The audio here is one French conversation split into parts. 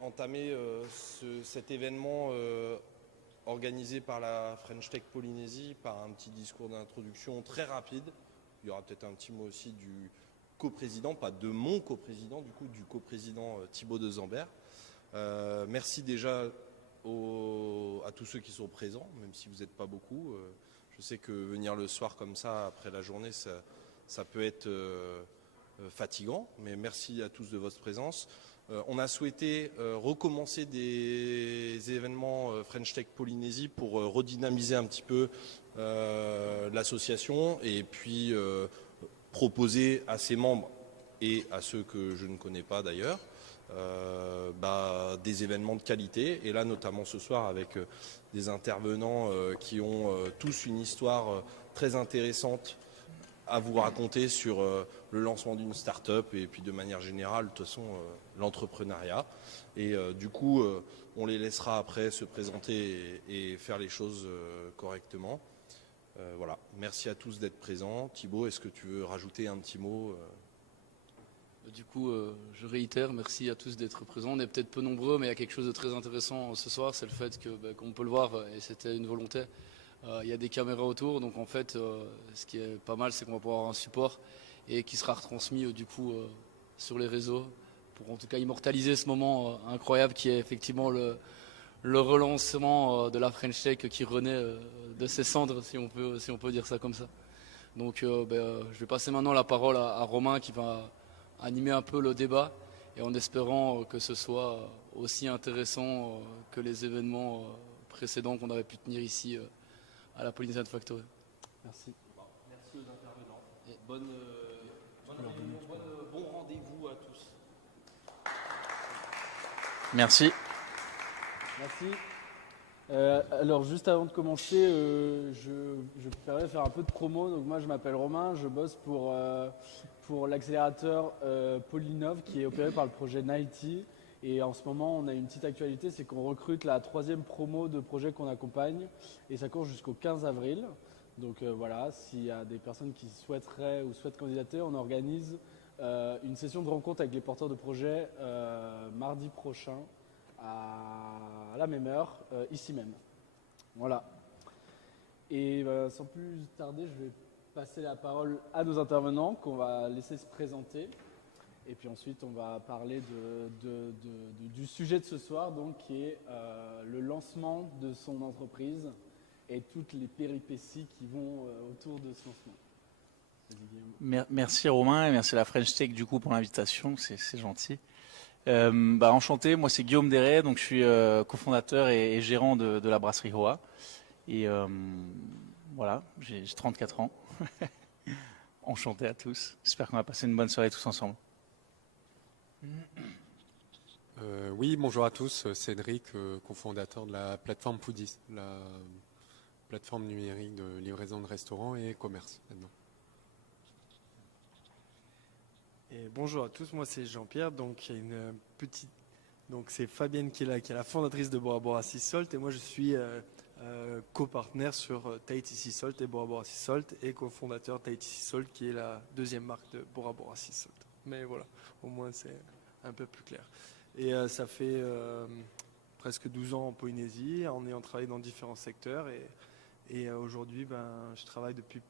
Entamer cet événement organisé par la French Tech Polynésie par un petit discours d'introduction très rapide. Il y aura peut-être un petit mot aussi du coprésident, pas de mon coprésident, du coup du coprésident Thibaut de Zambert. Merci déjà à tous ceux qui sont présents, même si vous n'êtes pas beaucoup. Je sais que venir le soir comme ça, après la journée, ça peut être fatigant, mais merci à tous de votre présence. On a souhaité recommencer des événements French Tech Polynésie pour redynamiser un petit peu l'association et puis proposer à ses membres et à ceux que je ne connais pas d'ailleurs des événements de qualité. Et là notamment ce soir avec des intervenants qui ont tous une histoire très intéressante à vous raconter sur le lancement d'une start-up et puis de manière générale, de toute façon, l'entrepreneuriat. Et du coup, on les laissera après se présenter et faire les choses correctement. Voilà. Merci à tous d'être présents. Thibaut, est-ce que tu veux rajouter un petit mot Du coup, je réitère, merci à tous d'être présents. On est peut-être peu nombreux, mais il y a quelque chose de très intéressant ce soir, c'est le fait que, comme on peut le voir, et c'était une volonté, il y a des caméras autour, donc en fait, ce qui est pas mal, c'est qu'on va pouvoir avoir un support et qui sera retransmis du coup sur les réseaux pour en tout cas immortaliser ce moment incroyable qui est effectivement le relancement de la French Tech qui renaît de ses cendres, si on peut dire ça comme ça. Donc, je vais passer maintenant la parole à Romain qui va animer un peu le débat et en espérant que ce soit aussi intéressant que les événements précédents qu'on avait pu tenir ici à la Polynesian Factory. Merci. Merci aux intervenants. Et bon rendez-vous à tous. Merci. Merci. Alors juste avant de commencer, je préférerais faire un peu de promo. Donc moi je m'appelle Romain, je bosse pour l'accélérateur Polynov qui est opéré par le projet Nighty. Et en ce moment on a une petite actualité, c'est qu'on recrute la 3e promo de projet qu'on accompagne et ça court jusqu'au 15 avril. Donc voilà, s'il y a des personnes qui souhaiteraient ou souhaitent candidater, on organise une session de rencontre avec les porteurs de projet mardi prochain à la même heure, ici même. Voilà. Et sans plus tarder, je vais passer la parole à nos intervenants qu'on va laisser se présenter. Et puis ensuite, on va parler du sujet de ce soir, donc, qui est le lancement de son entreprise et toutes les péripéties qui vont autour de ce lancement. Merci Romain et merci à la French Tech du coup pour l'invitation, c'est gentil. Enchanté, moi c'est Guillaume Deray, donc je suis cofondateur et gérant de la brasserie Hoa. Et voilà, j'ai 34 ans. Enchanté à tous. J'espère qu'on va passer une bonne soirée tous ensemble. Oui, bonjour à tous. Cédric, cofondateur de la plateforme Foodies, la plateforme numérique de livraison de restaurants et commerce maintenant. Et bonjour à tous, moi c'est Jean-Pierre, donc il y a une petite, donc c'est Fabienne qui est là, qui est la fondatrice de Bora Bora Sea Salt, et moi je suis copartenaire sur Tahiti Sea Salt et Bora Bora Sea Salt et cofondateur Tahiti Sea Salt qui est la 2e marque de Bora Bora Sea Salt. Mais voilà, au moins c'est un peu plus clair. Et ça fait presque 12 ans en Polynésie, en ayant travaillé dans différents secteurs, et aujourd'hui je travaille depuis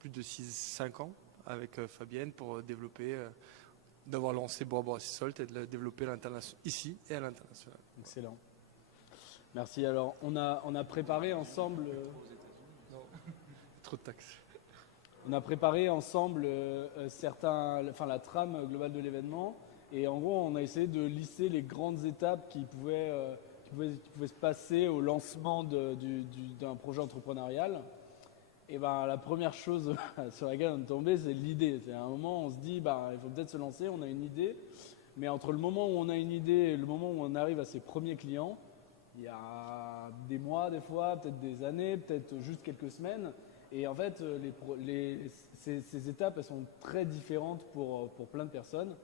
plus de 5 ans avec Fabienne pour développer, d'avoir lancé Bora Bora Sea Salt et de le développer ici et à l'international. Excellent. Merci. Alors, on a préparé ensemble... Non, trop de taxes. On a préparé ensemble la trame globale de l'événement. Et en gros, on a essayé de lisser les grandes étapes qui pouvaient se passer au lancement d'un projet entrepreneurial. Et la première chose sur laquelle on est tombé, c'est l'idée. C'est à un moment, on se dit, il faut peut-être se lancer, on a une idée. Mais entre le moment où on a une idée et le moment où on arrive à ses premiers clients, il y a des mois, des fois, peut-être des années, peut-être juste quelques semaines. Et en fait, ces étapes, elles sont très différentes pour plein de personnes.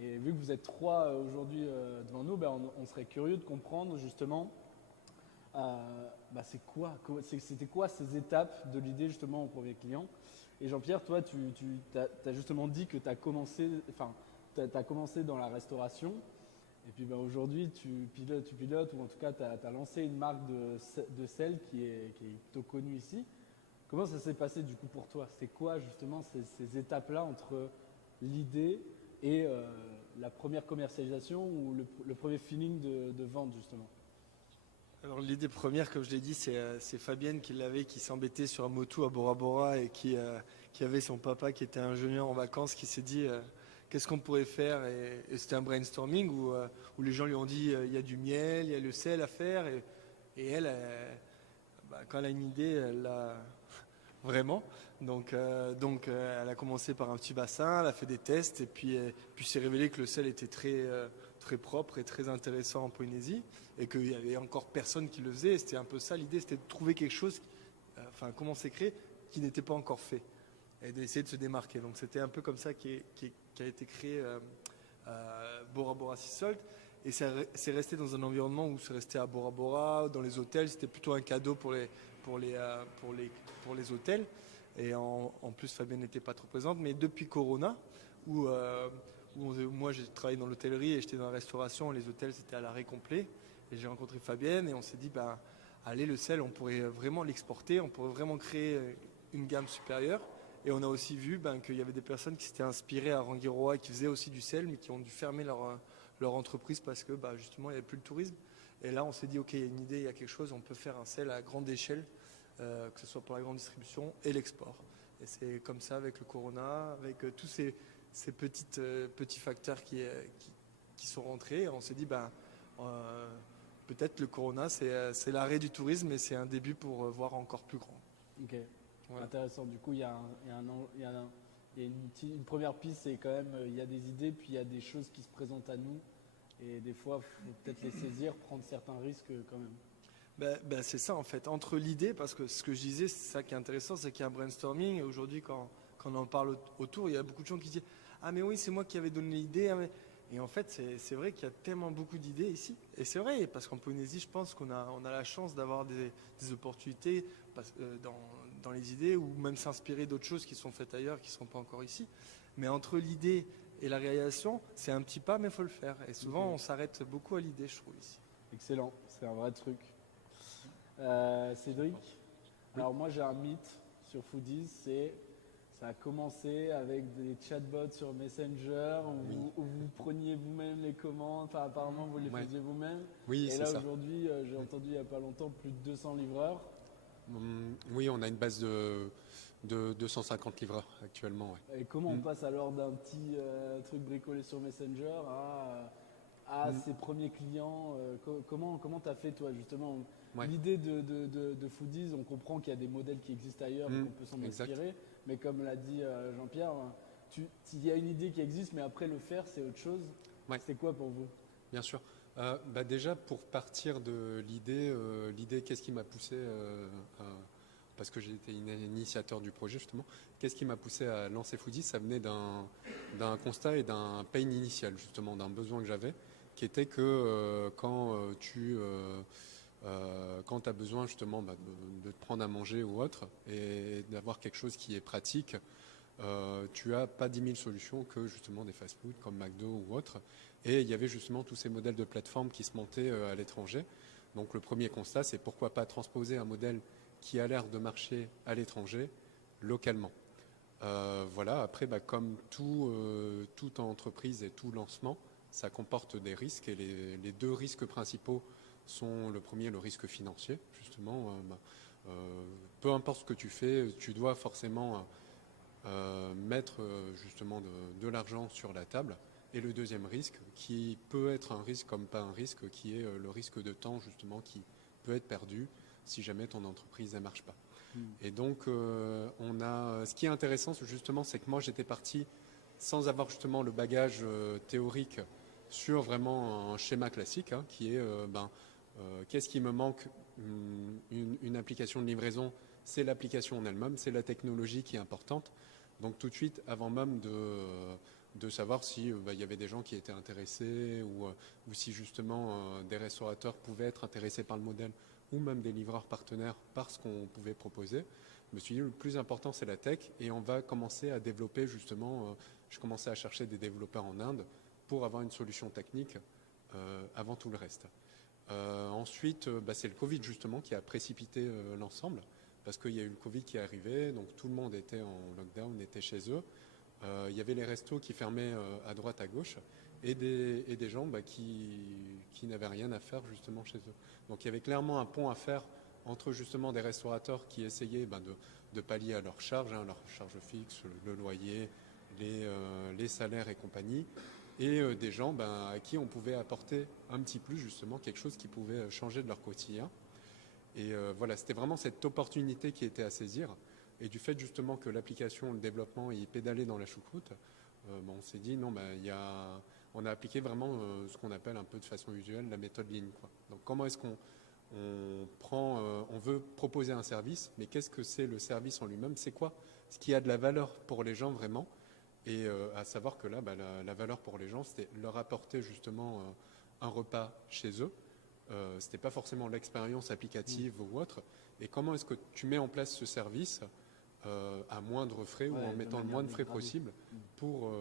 Et vu que vous êtes 3 aujourd'hui devant nous, on serait curieux de comprendre justement c'était quoi ces étapes de l'idée justement au premier client. Et Jean-Pierre, toi, tu as justement dit que tu as commencé dans la restauration. Et puis aujourd'hui, tu pilotes, ou en tout cas, tu as lancé une marque de sel qui est plutôt connue ici. Comment ça s'est passé du coup pour toi? C'est quoi justement ces étapes-là entre l'idée et la première commercialisation ou le premier feeling de vente justement? Alors l'idée première, comme je l'ai dit, c'est Fabienne qui l'avait, qui s'embêtait sur un moto à Bora Bora et qui avait son papa qui était ingénieur en vacances, qui s'est dit qu'est-ce qu'on pourrait faire, et c'était un brainstorming où les gens lui ont dit il y a du miel, il y a le sel à faire, et elle, quand elle a une idée, elle l'a vraiment. Donc elle a commencé par un petit bassin, elle a fait des tests, et puis s'est révélé que le sel était très propre et très intéressant en Polynésie, et qu'il y avait encore personne qui le faisait. Et c'était un peu ça l'idée, c'était de trouver quelque chose, comment c'est créé, qui n'était pas encore fait, et d'essayer de se démarquer. Donc c'était un peu comme ça qu'a été créé Bora Bora Sea Salt. Et c'est resté dans un environnement où c'est resté à Bora Bora, dans les hôtels. C'était plutôt un cadeau pour les hôtels. Et en plus, Fabienne n'était pas trop présente. Mais depuis Corona, où moi j'ai travaillé dans l'hôtellerie et j'étais dans la restauration, les hôtels c'était à l'arrêt complet. Et j'ai rencontré Fabienne et on s'est dit, allez, le sel, on pourrait vraiment l'exporter, on pourrait vraiment créer une gamme supérieure. Et on a aussi vu qu'il y avait des personnes qui s'étaient inspirées à Rangiroa et qui faisaient aussi du sel, mais qui ont dû fermer leur entreprise parce que justement il n'y avait plus le tourisme. Et là on s'est dit, ok, il y a une idée, il y a quelque chose, on peut faire un sel à grande échelle, que ce soit pour la grande distribution et l'export. Et c'est comme ça avec le Corona, avec tous ces petits facteurs qui sont rentrés. Et on s'est dit, peut-être le Corona c'est l'arrêt du tourisme, et c'est un début pour voir encore plus grand. Ok, Voilà. intéressant. Du coup, il y a une première piste, c'est quand même, il y a des idées, puis il y a des choses qui se présentent à nous. Et des fois, il faut peut-être les saisir, prendre certains risques quand même. C'est ça en fait, entre l'idée, parce que ce que je disais, c'est ça qui est intéressant, c'est qu'il y a un brainstorming, et aujourd'hui quand on en parle autour, il y a beaucoup de gens qui disent « Ah mais oui, c'est moi qui avais donné l'idée ah, mais... ». Et en fait, c'est vrai qu'il y a tellement beaucoup d'idées ici. Et c'est vrai, parce qu'en Polynésie, je pense qu'on a la chance d'avoir des opportunités dans les idées, ou même s'inspirer d'autres choses qui sont faites ailleurs, qui ne sont pas encore ici. Mais entre l'idée et la réalisation, c'est un petit pas, mais il faut le faire. Et souvent, on s'arrête beaucoup à l'idée, je trouve, ici. Excellent, c'est un vrai truc. Cédric, alors moi j'ai un mythe sur Foodies, ça a commencé avec des chatbots sur Messenger où vous preniez vous-même les commandes, enfin apparemment vous les faisiez vous-même. Oui, et c'est là ça. aujourd'hui, j'ai entendu il n'y a pas longtemps, plus de 200 livreurs. Oui, on a une base de 250 livreurs actuellement. Ouais. Et comment on passe alors d'un petit truc bricolé sur Messenger à ses premiers clients comment tu as fait toi justement? Ouais. L'idée de Foodies, on comprend qu'il y a des modèles qui existent ailleurs et qu'on peut s'en exact. inspirer, mais comme l'a dit Jean-Pierre, il y a une idée qui existe, mais après le faire c'est autre chose. Ouais. C'est quoi pour vous? Bien sûr. Déjà, pour partir de l'idée, qu'est-ce qui m'a poussé, parce que j'ai été initiateur du projet justement, qu'est-ce qui m'a poussé à lancer Foodies? Ça venait d'un constat et d'un pain initial, justement, d'un besoin que j'avais, qui était que quand tu as besoin justement de te prendre à manger ou autre, et d'avoir quelque chose qui est pratique, tu n'as pas 10 000 solutions que justement des fast-food comme McDo ou autre. Et il y avait justement tous ces modèles de plateformes qui se montaient à l'étranger. Donc le premier constat, c'est pourquoi pas transposer un modèle qui a l'air de marcher à l'étranger, localement. Voilà, après, comme toute entreprise et tout lancement, ça comporte des risques. Et les deux risques principaux sont le premier, le risque financier. Justement, peu importe ce que tu fais, tu dois forcément mettre justement de l'argent sur la table. Et le deuxième risque, qui peut être un risque comme pas un risque, qui est le risque de temps justement qui peut être perdu si jamais ton entreprise ne marche pas. Et donc, ce qui est intéressant justement, c'est que moi j'étais parti sans avoir justement le bagage théorique sur vraiment un schéma classique, qui est qu'est-ce qui me manque? Une application de livraison, c'est l'application en elle-même, c'est la technologie qui est importante. Donc tout de suite, avant même de savoir si y avait des gens qui étaient intéressés ou si justement des restaurateurs pouvaient être intéressés par le modèle, ou même des livreurs partenaires par ce qu'on pouvait proposer. Je me suis dit le plus important c'est la tech, et on va commencer à développer justement, je commençais à chercher des développeurs en Inde pour avoir une solution technique avant tout le reste. Ensuite, c'est le Covid justement qui a précipité l'ensemble, parce qu'il y a eu le Covid qui est arrivé, donc tout le monde était en lockdown, était chez eux. Il y avait les restos qui fermaient à droite, à gauche, et des gens qui n'avaient rien à faire justement chez eux. Donc il y avait clairement un pont à faire entre justement des restaurateurs qui essayaient de pallier à leurs charges, leurs charges fixes, le loyer, les salaires et compagnie, et des gens à qui on pouvait apporter un petit plus justement, quelque chose qui pouvait changer de leur quotidien. Et voilà, c'était vraiment cette opportunité qui était à saisir. Et du fait justement que l'application, le développement, il pédalait dans la choucroute, on s'est dit non, on a appliqué vraiment ce qu'on appelle un peu de façon usuelle la méthode Lean, quoi. Donc comment est-ce qu'on on veut proposer un service, mais qu'est-ce que c'est le service en lui-même? C'est quoi ce qui a de la valeur pour les gens vraiment? Et à savoir que là, la valeur pour les gens, c'était leur apporter justement un repas chez eux. C'était pas forcément l'expérience applicative ou autre. Et comment est-ce que tu mets en place ce service à moindre frais ou en mettant le moins de frais possible pour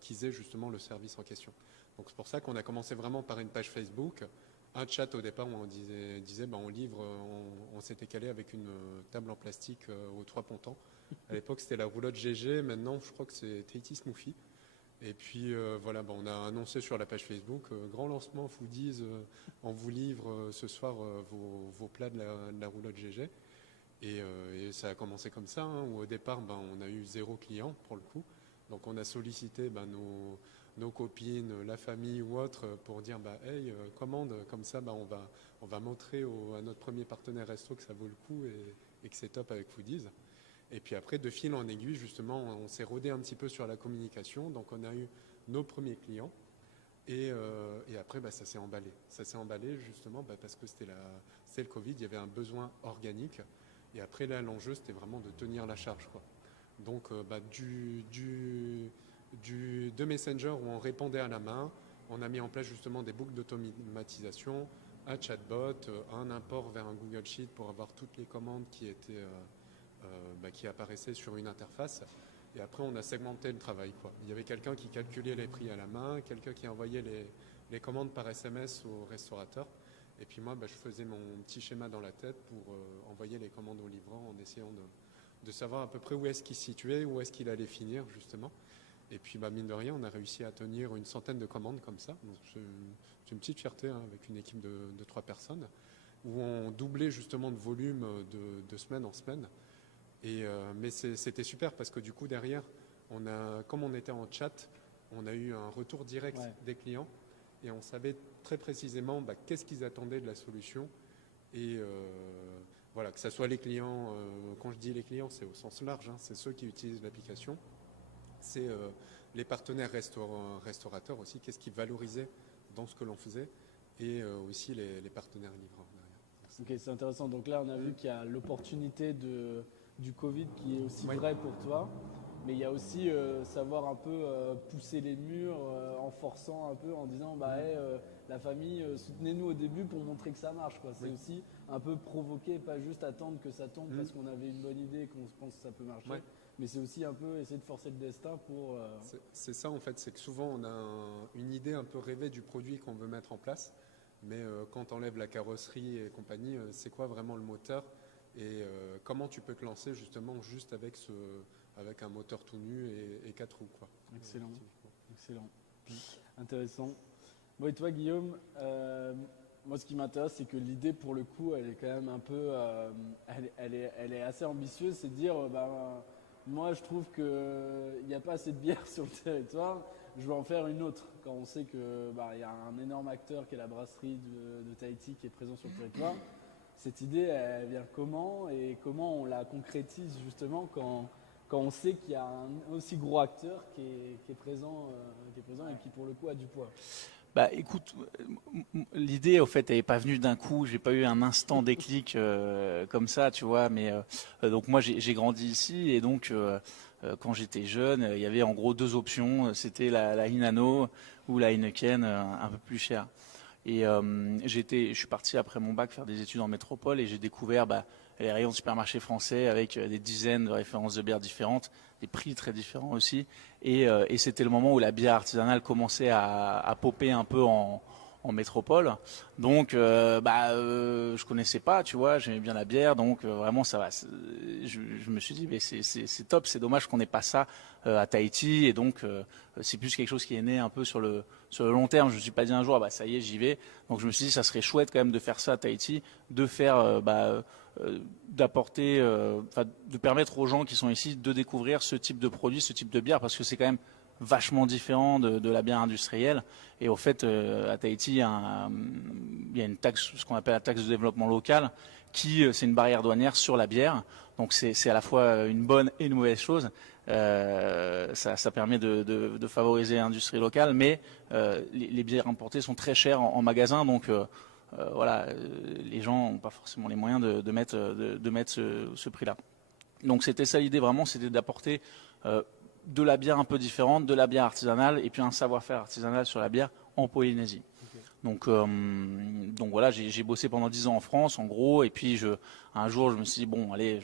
qu'ils aient justement le service en question. Donc c'est pour ça qu'on a commencé vraiment par une page Facebook, un chat au départ où on disait on livre, on s'était calé avec une table en plastique aux 3 pontons. À l'époque c'était la roulotte GG, maintenant je crois que c'est Tahiti Smoothie. Et puis on a annoncé sur la page Facebook, grand lancement Foodies, on vous livre ce soir vos plats de la roulotte GG. Et ça a commencé comme ça, où au départ on a eu 0 client pour le coup. Donc on a sollicité nos copines, la famille ou autres pour dire hey, commande, comme ça on va montrer à notre premier partenaire resto que ça vaut le coup et que c'est top avec Foodies. Et puis après, de fil en aiguille, justement, on s'est rodé un petit peu sur la communication. Donc on a eu nos premiers clients. Et après, ça s'est emballé. Ça s'est emballé justement parce que c'était le Covid, il y avait un besoin organique. Et après, là, l'enjeu, c'était vraiment de tenir la charge, quoi. Donc de Messenger où on répondait à la main, on a mis en place justement des boucles d'automatisation, un chatbot, un import vers un Google Sheet pour avoir toutes les commandes qui apparaissaient sur une interface. Et après, on a segmenté le travail, quoi. Il y avait quelqu'un qui calculait les prix à la main, quelqu'un qui envoyait les commandes par SMS aux restaurateurs. Et puis moi, je faisais mon petit schéma dans la tête pour envoyer les commandes aux livrants en essayant de savoir à peu près où est-ce qu'il se situait, où est-ce qu'il allait finir, justement. Et puis, mine de rien, on a réussi à tenir une centaine de commandes comme ça. Donc, c'est une petite fierté avec une équipe de 3 personnes, où on doublait justement de volume de semaine en semaine. Mais c'était super parce que du coup, derrière, comme on était en chat, on a eu un retour direct des clients et on savait très précisément qu'est-ce qu'ils attendaient de la solution. Et que ce soit les clients, quand je dis les clients, c'est au sens large, c'est ceux qui utilisent l'application, c'est les partenaires restaurateurs aussi, qu'est-ce qu'ils valorisaient dans ce que l'on faisait, et aussi les partenaires livreurs derrière. Ok, c'est intéressant. Donc là, on a vu qu'il y a l'opportunité du Covid qui est aussi vraie pour toi, mais il y a aussi savoir un peu pousser les murs en forçant un peu, en disant la famille, soutenez-nous au début pour montrer que ça marche, quoi. C'est aussi un peu provoquer, pas juste attendre que ça tombe parce qu'on avait une bonne idée et qu'on se pense que ça peut marcher, mais c'est aussi un peu essayer de forcer le destin pour... C'est ça en fait, c'est que souvent on a une idée un peu rêvée du produit qu'on veut mettre en place, mais quand on enlève la carrosserie et compagnie, c'est quoi vraiment le moteur et comment tu peux te lancer justement juste avec un moteur tout nu et 4 roues, quoi. Excellent. Intéressant. Bon, et toi Guillaume, moi ce qui m'intéresse c'est que l'idée pour le coup elle est quand même un peu, elle est assez ambitieuse, c'est de dire moi je trouve qu'il n'y a pas assez de bière sur le territoire, je vais en faire une autre. Quand on sait que y a un énorme acteur qui est la brasserie de Tahiti qui est présent sur le territoire, cette idée elle vient comment et comment on la concrétise justement quand on sait qu'il y a un aussi gros acteur qui est présent et qui pour le coup a du poids. Écoute, l'idée au fait elle n'est pas venue d'un coup, j'ai pas eu un instant déclic comme ça, tu vois, mais donc moi j'ai grandi ici et donc quand j'étais jeune, il y avait en gros 2 options, c'était la Hinano ou la Heineken un peu plus chère. Et je suis parti après mon bac faire des études en métropole et j'ai découvert les rayons de supermarchés français avec des dizaines de références de bières différentes, des prix très différents aussi. Et c'était le moment où la bière artisanale commençait à popper un peu en en métropole. Donc, je connaissais pas, tu vois, j'aimais bien la bière, donc vraiment ça va. Je me suis dit, mais c'est top, c'est dommage qu'on n'ait pas ça à Tahiti, et donc c'est plus quelque chose qui est né un peu sur le long terme. Je me suis pas dit un jour, ah bah ça y est, j'y vais. Donc je me suis dit, ça serait chouette quand même de faire ça à Tahiti, de faire, d'apporter, de permettre aux gens qui sont ici de découvrir ce type de produit, ce type de bière, parce que c'est quand même vachement différent de la bière industrielle. Et au fait, à Tahiti, il y a une taxe, ce qu'on appelle la taxe de développement local, qui c'est une barrière douanière sur la bière. Donc c'est à la fois une bonne et une mauvaise chose. Ça permet de favoriser l'industrie locale, mais les bières importées sont très chères en magasin, donc voilà, les gens n'ont pas forcément les moyens de mettre ce prix-là. Donc c'était ça l'idée vraiment, c'était d'apporter de la bière un peu différente, de la bière artisanale, et puis un savoir-faire artisanal sur la bière en Polynésie. Donc voilà, j'ai bossé pendant 10 ans en France, en gros, et puis un jour je me suis dit bon, allez,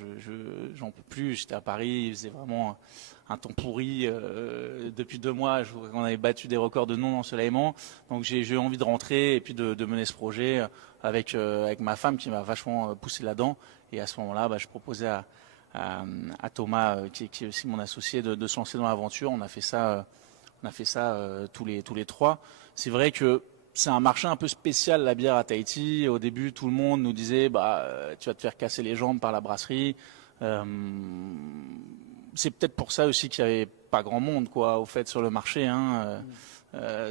j'en peux plus. J'étais à Paris, il faisait vraiment un temps pourri. Depuis 2 mois, on avait battu des records de non-ensoleillement, donc j'ai eu envie de rentrer et puis de mener ce projet avec ma femme qui m'a vachement poussé là-dedans. Et à ce moment-là, je proposais à Thomas, qui est aussi mon associé, de se lancer dans l'aventure. On a fait ça tous les trois. C'est vrai que c'est un marché un peu spécial, la bière à Tahiti. Au début, tout le monde nous disait tu vas te faire casser les jambes par la brasserie. C'est peut-être pour ça aussi qu'il n'y avait pas grand monde, quoi, au fait, sur le marché.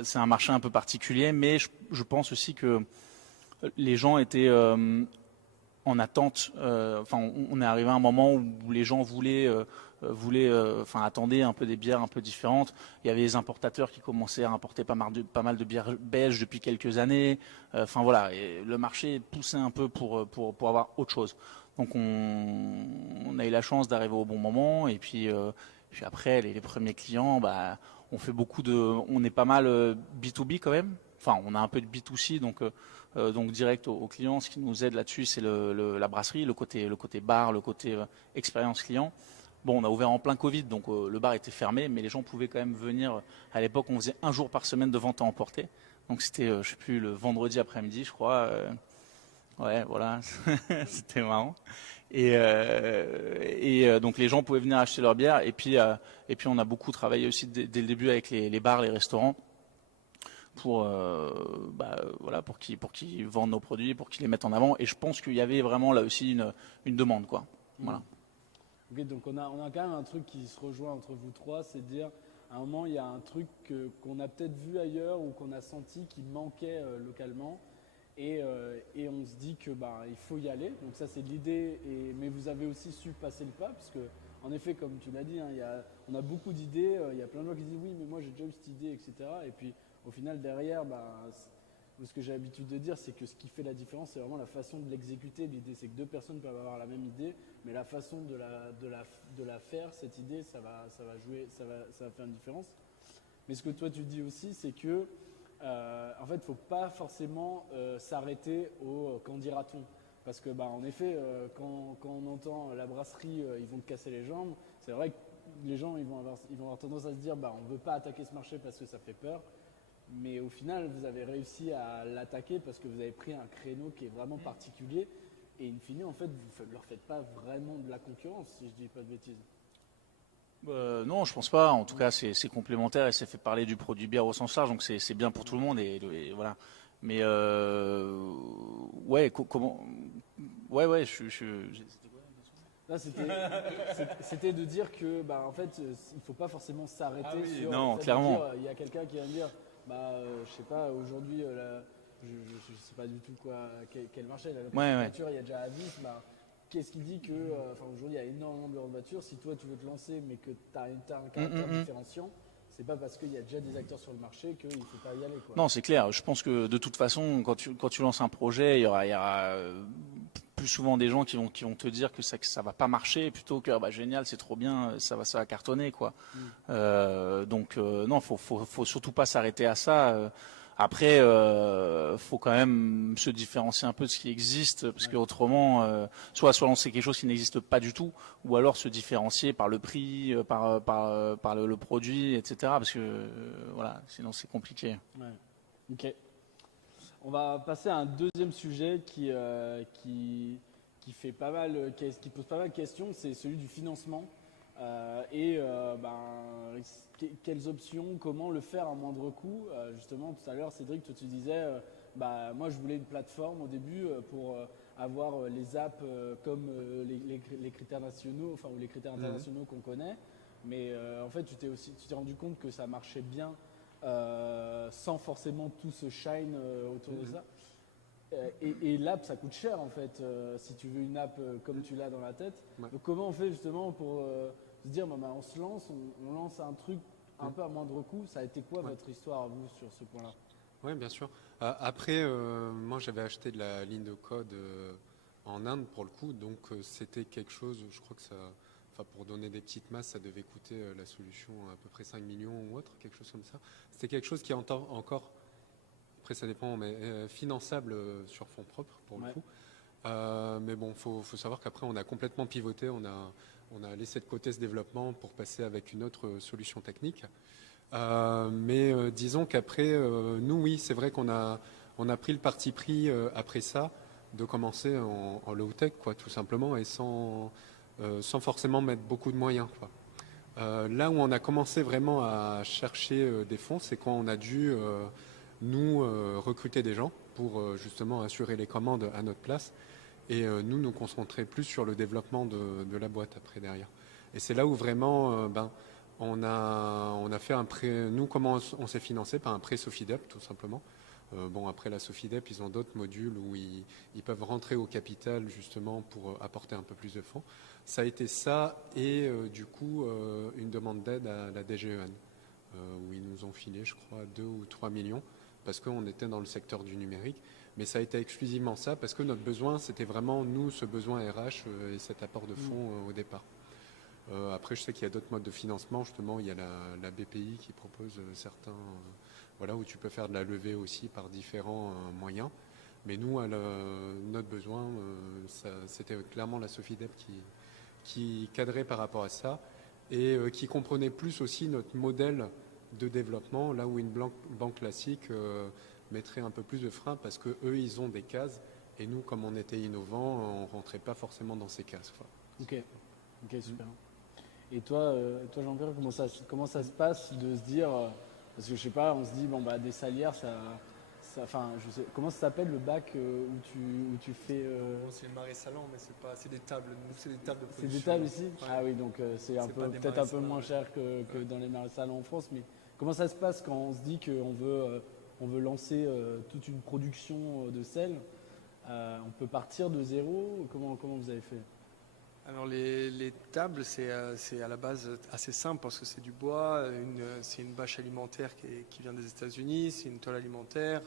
C'est un marché un peu particulier, mais je pense aussi que les gens étaient en attente. On est arrivé à un moment où les gens attendaient un peu des bières un peu différentes. Il y avait les importateurs qui commençaient à importer pas mal de bières belges depuis quelques années. Voilà, et le marché poussait un peu pour avoir autre chose. Donc on a eu la chance d'arriver au bon moment, et puis après les premiers clients, on fait on est pas mal B2B quand même. Enfin, on a un peu de B2C, donc direct aux clients. Ce qui nous aide là-dessus, c'est la brasserie, le côté bar, le côté expérience client. Bon, on a ouvert en plein Covid, donc le bar était fermé, mais les gens pouvaient quand même venir. À l'époque, on faisait 1 jour par semaine de vente à emporter. Donc c'était, je sais plus, le vendredi après-midi, je crois. Ouais, voilà, c'était marrant. Et donc les gens pouvaient venir acheter leur bière. Et puis on a beaucoup travaillé aussi dès le début avec les bars, les restaurants, pour qu'ils vendent nos produits, pour qu'ils les mettent en avant. Et je pense qu'il y avait vraiment là aussi une demande, quoi. Voilà. Ok, donc on a quand même un truc qui se rejoint entre vous trois, c'est de dire à un moment il y a un truc qu'on a peut-être vu ailleurs ou qu'on a senti qui manquait localement, et on se dit que il faut y aller. Donc ça c'est l'idée, mais vous avez aussi su passer le pas, parce que en effet, comme tu l'as dit, on a beaucoup d'idées, il y a plein de gens qui disent oui mais moi j'ai déjà eu cette idée, etc. Et puis au final derrière, ce que j'ai l'habitude de dire, c'est que ce qui fait la différence, c'est vraiment la façon de l'exécuter. L'idée, c'est que 2 personnes peuvent avoir la même idée, mais la façon de la faire, cette idée, ça va jouer, ça va faire une différence. Mais ce que toi tu dis aussi, c'est que en fait, il ne faut pas forcément s'arrêter au qu'en dira-t-on. Parce que, en effet, quand on entend la brasserie, ils vont te casser les jambes, c'est vrai que les gens ils vont avoir tendance à se dire on ne veut pas attaquer ce marché parce que ça fait peur. Mais au final, vous avez réussi à l'attaquer parce que vous avez pris un créneau qui est vraiment particulier. Et in fine, en fait, vous ne leur faites pas vraiment de la concurrence, si je ne dis pas de bêtises. Non, je pense pas. En tout cas, c'est complémentaire et c'est fait parler du produit bière au sens large, donc c'est bien pour tout le monde, et voilà. Mais ouais, comment. Ouais, Là, c'était de dire que, en fait, il ne faut pas forcément s'arrêter sur. Non, clairement. Il y a quelqu'un qui va me dire, je sais pas, aujourd'hui, je ne sais pas du tout quel marché. La voiture, il y a déjà Avis. Qu'est-ce qui dit que, aujourd'hui, il y a énormément de voitures. Si toi, tu veux te lancer, mais que tu as un caractère différenciant, c'est pas parce qu'il y a déjà des acteurs sur le marché qu'il ne faut pas y aller, quoi. Non, c'est clair. Je pense que de toute façon, quand tu lances un projet, il y aura plus souvent des gens qui vont te dire que ça va pas marcher, plutôt que génial, c'est trop bien, ça va cartonner, quoi. Donc non, faut surtout pas s'arrêter à ça. Après, faut quand même se différencier un peu de ce qui existe, parce que autrement, soit lancer quelque chose qui n'existe pas du tout, ou alors se différencier par le prix, par le produit, etc. Parce que voilà, sinon c'est compliqué. Ouais. Ok. On va passer à un deuxième sujet qui fait pas mal, qui pose pas mal de questions, c'est celui du financement. Quelles options, comment le faire à moindre coût. Justement, tout à l'heure, Cédric, toi, tu disais, moi je voulais une plateforme au début pour avoir les apps comme les critères nationaux, enfin, ou les critères internationaux qu'on connaît. Mais en fait, tu t'es rendu compte que ça marchait bien sans forcément tout ce shine autour de ça. Et l'app, ça coûte cher en fait, si tu veux une app comme tu l'as dans la tête. Ouais. Donc comment on fait justement pour se dire, on se lance, on lance un truc un peu à moindre coût. Ça a été quoi votre histoire à vous sur ce point-là? Oui, bien sûr. Après, moi, j'avais acheté de la ligne de code en Inde pour le coup, donc c'était quelque chose, je crois que ça, enfin, pour donner des petites masses, ça devait coûter la solution à peu près 5 millions ou autre, quelque chose comme ça. C'était quelque chose qui est encore, après ça dépend, mais finançable sur fonds propres pour le coup. Mais bon, faut savoir qu'après, on a complètement pivoté, on a laissé de côté ce développement pour passer avec une autre solution technique. Disons qu'après, nous, oui, c'est vrai qu'on a pris le parti pris après ça de commencer en low-tech, quoi, tout simplement, et sans forcément mettre beaucoup de moyens, quoi. Là où on a commencé vraiment à chercher des fonds, c'est quand on a dû, nous, recruter des gens pour justement assurer les commandes à notre place et nous concentrer plus sur le développement de la boîte après derrière. Et c'est là où vraiment, on a fait un prêt. Nous, comment on s'est financé? Par un prêt Sofidep, tout simplement. Après la Sofidep, ils ont d'autres modules où ils peuvent rentrer au capital justement pour apporter un peu plus de fonds. Ça a été ça et du coup une demande d'aide à la DGEN où ils nous ont filé, je crois, 2 ou 3 millions parce qu'on était dans le secteur du numérique. Mais ça a été exclusivement ça parce que notre besoin, c'était vraiment nous, ce besoin RH et cet apport de fonds au départ. Après, je sais qu'il y a d'autres modes de financement. Justement, il y a la BPI qui propose certains, où tu peux faire de la levée aussi par différents moyens. Mais nous, notre besoin, c'était clairement la Sofidep qui cadrait par rapport à ça et qui comprenait plus aussi notre modèle de développement, là où une banque classique mettrait un peu plus de frein parce que eux, ils ont des cases et nous, comme on était innovants, on rentrait pas forcément dans ces cases, quoi. Ok, super. Et toi Jean-Pierre, comment ça se passe de se dire, parce que je sais pas, on se dit des salières, je sais, comment ça s'appelle le bac où tu fais C'est le marais salant, mais c'est des tables. Nous, c'est des tables de production. C'est des tables ici. Ouais. Ah oui, donc c'est peut-être un peu moins cher que dans les marais salants en France. Mais comment ça se passe quand on se dit qu'on veut lancer toute une production de sel? On peut partir de zéro. Comment vous avez fait? Alors les tables, c'est à la base assez simple parce que c'est du bois, c'est une bâche alimentaire qui vient des États-Unis, c'est une toile alimentaire.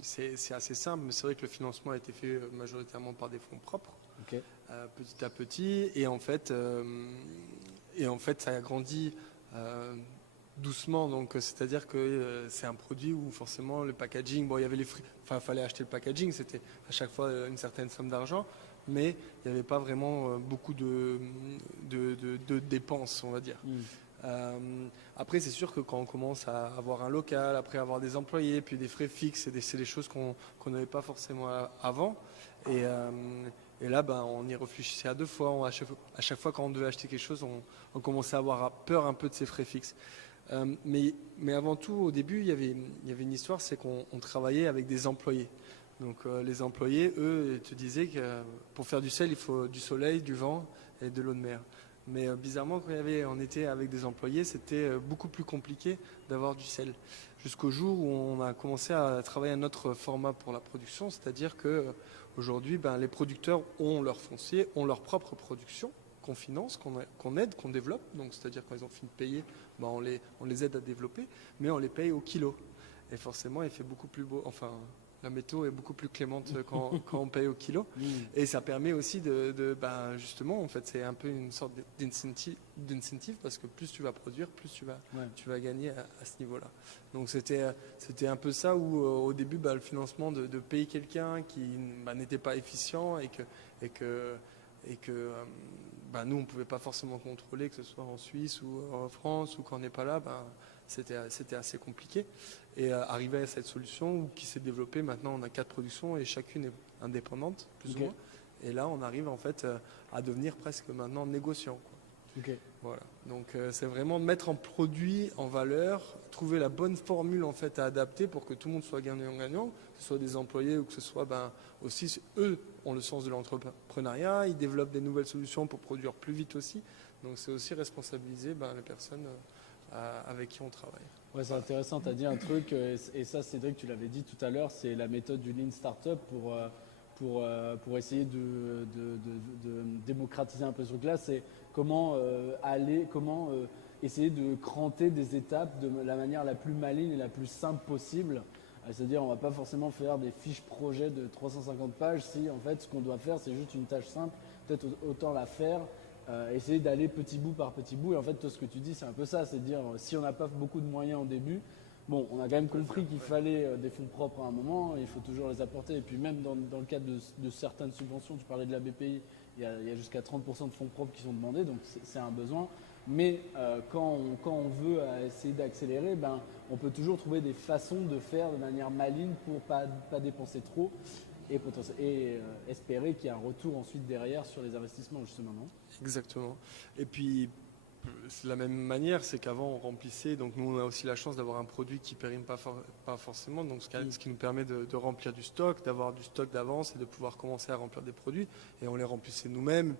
C'est assez simple, mais c'est vrai que le financement a été fait majoritairement par des fonds propres, petit à petit, et en fait ça a grandi doucement. Donc c'est-à-dire que c'est un produit où forcément le packaging, il y avait les frais, fallait acheter le packaging, c'était à chaque fois une certaine somme d'argent. Mais il n'y avait pas vraiment beaucoup de dépenses, on va dire. Après, c'est sûr que quand on commence à avoir un local, après avoir des employés, puis des frais fixes, c'est des choses qu'on n'avait pas forcément avant. Et là, on y réfléchissait à 2 fois. À chaque fois, quand on devait acheter quelque chose, on commençait à avoir peur un peu de ces frais fixes. Mais avant tout, au début, il y avait une histoire, c'est qu'on travaillait avec des employés. Donc les employés, eux, te disaient que pour faire du sel, il faut du soleil, du vent et de l'eau de mer. Mais bizarrement, quand on était avec des employés, c'était beaucoup plus compliqué d'avoir du sel. Jusqu'au jour où on a commencé à travailler un autre format pour la production, c'est-à-dire qu'aujourd'hui, les producteurs ont leur foncier, ont leur propre production qu'on finance, qu'on aide, qu'on développe. Donc c'est-à-dire quand ils ont fini de payer, on les aide à développer, mais on les paye au kilo. Et forcément, il fait beaucoup plus beau. La météo est beaucoup plus clémente quand on paye au kilo. Et ça permet aussi justement, en fait, c'est un peu une sorte d'incentive parce que plus tu vas produire, plus tu vas gagner à ce niveau-là. Donc c'était un peu ça où au début, le financement de payer quelqu'un qui n'était pas efficient et que nous, on ne pouvait pas forcément contrôler, que ce soit en Suisse ou en France ou quand on n'est pas là, c'était assez compliqué. Et arriver à cette solution qui s'est développée, maintenant on a 4 productions et chacune est indépendante, plus ou moins. Et là, on arrive en fait à devenir presque maintenant négociant, quoi. Voilà. Donc c'est vraiment de mettre un produit en valeur, trouver la bonne formule en fait à adapter pour que tout le monde soit gagnant-gagnant, que ce soit des employés ou que ce soit aussi eux ont le sens de l'entrepreneuriat, ils développent des nouvelles solutions pour produire plus vite aussi. Donc c'est aussi responsabiliser les personnes avec qui on travaille. Ouais, c'est intéressant, tu as dit un truc, et ça Cédric, tu l'avais dit tout à l'heure, c'est la méthode du Lean Startup pour essayer de démocratiser un peu ce truc-là, c'est comment essayer de cranter des étapes de la manière la plus maligne et la plus simple possible. C'est-à-dire, on ne va pas forcément faire des fiches projets de 350 pages si en fait ce qu'on doit faire c'est juste une tâche simple, peut-être autant la faire. Essayer d'aller petit bout par petit bout. Et en fait, toi, ce que tu dis, c'est un peu ça. C'est dire, si on n'a pas beaucoup de moyens au début, bon, on a quand même compris qu'il fallait des fonds propres à un moment. Il faut toujours les apporter. Et puis même dans le cadre de certaines subventions, tu parlais de la BPI, il y a jusqu'à 30% de fonds propres qui sont demandés. Donc c'est un besoin. Mais quand on veut essayer d'accélérer, on peut toujours trouver des façons de faire de manière maligne pour pas dépenser trop. Et espérer qu'il y ait un retour ensuite derrière sur les investissements, justement, non ? Exactement. Et puis, de la même manière, c'est qu'avant, on remplissait. Donc, nous, on a aussi la chance d'avoir un produit qui ne périme pas forcément. Donc, ce qui nous permet de remplir du stock, d'avoir du stock d'avance et de pouvoir commencer à remplir des produits. Et on les remplissait nous-mêmes.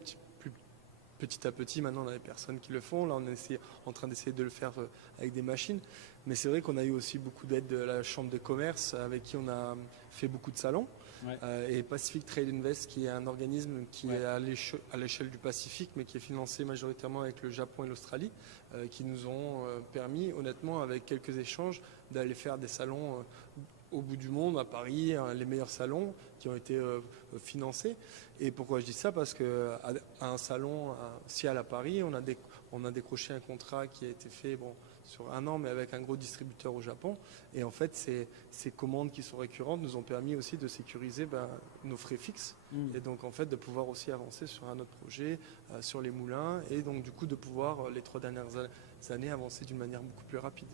Petit à petit, maintenant, on a des personnes qui le font. Là, on est en train d'essayer de le faire avec des machines. Mais c'est vrai qu'on a eu aussi beaucoup d'aide de la Chambre de commerce avec qui on a fait beaucoup de salons. Ouais. Et Pacific Trade Invest, qui est un organisme qui est à l'échelle du Pacifique, mais qui est financé majoritairement avec le Japon et l'Australie, qui nous ont permis, honnêtement, avec quelques échanges, d'aller faire des salons au bout du monde, à Paris, les meilleurs salons qui ont été financés. Et pourquoi je dis ça ? Parce qu'à un salon, Cial à Paris, on a décroché un contrat qui a été fait sur 1 an, mais avec un gros distributeur au Japon. Et en fait, ces commandes qui sont récurrentes nous ont permis aussi de sécuriser nos frais fixes. Et donc, en fait, de pouvoir aussi avancer sur un autre projet, sur les moulins. Et donc, du coup, de pouvoir, les 3 dernières années, avancer d'une manière beaucoup plus rapide.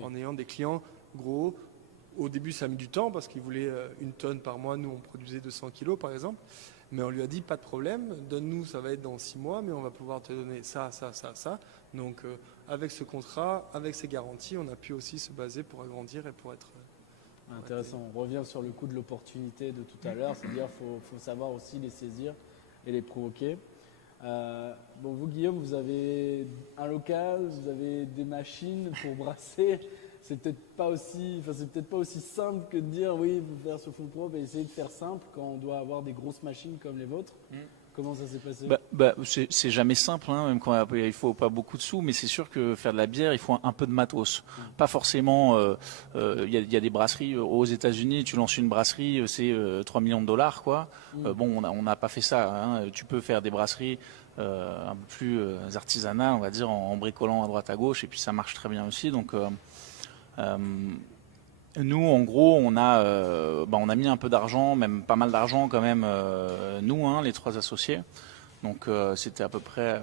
En ayant des clients gros. Au début, ça a mis du temps parce qu'ils voulaient 1 tonne par mois. Nous, on produisait 200 kilos, par exemple. Mais on lui a dit, pas de problème, donne-nous, ça va être dans 6 mois, mais on va pouvoir te donner ça. Donc, avec ce contrat, avec ces garanties, on a pu aussi se baser pour agrandir et pour être... Intéressant. On revient sur le coup de l'opportunité de tout à l'heure, c'est-à-dire qu'il faut savoir aussi les saisir et les provoquer. Vous, Guillaume, vous avez un local, vous avez des machines pour brasser. C'est peut-être pas aussi simple que de dire oui, vous faire ce fonds propre et essayer de faire simple quand on doit avoir des grosses machines comme les vôtres. Comment ça s'est passé ? C'est jamais simple, même quand il faut pas beaucoup de sous, mais c'est sûr que faire de la bière, il faut un peu de matos. Pas forcément. Il y a des brasseries aux États-Unis. Tu lances une brasserie, c'est 3 millions de dollars, quoi. On n'a pas fait ça. Tu peux faire des brasseries un peu plus artisanales, on va dire, en bricolant à droite à gauche, et puis ça marche très bien aussi. Donc nous, en gros, on a mis un peu d'argent, même pas mal d'argent quand même, nous, les 3 associés. Donc c'était à peu près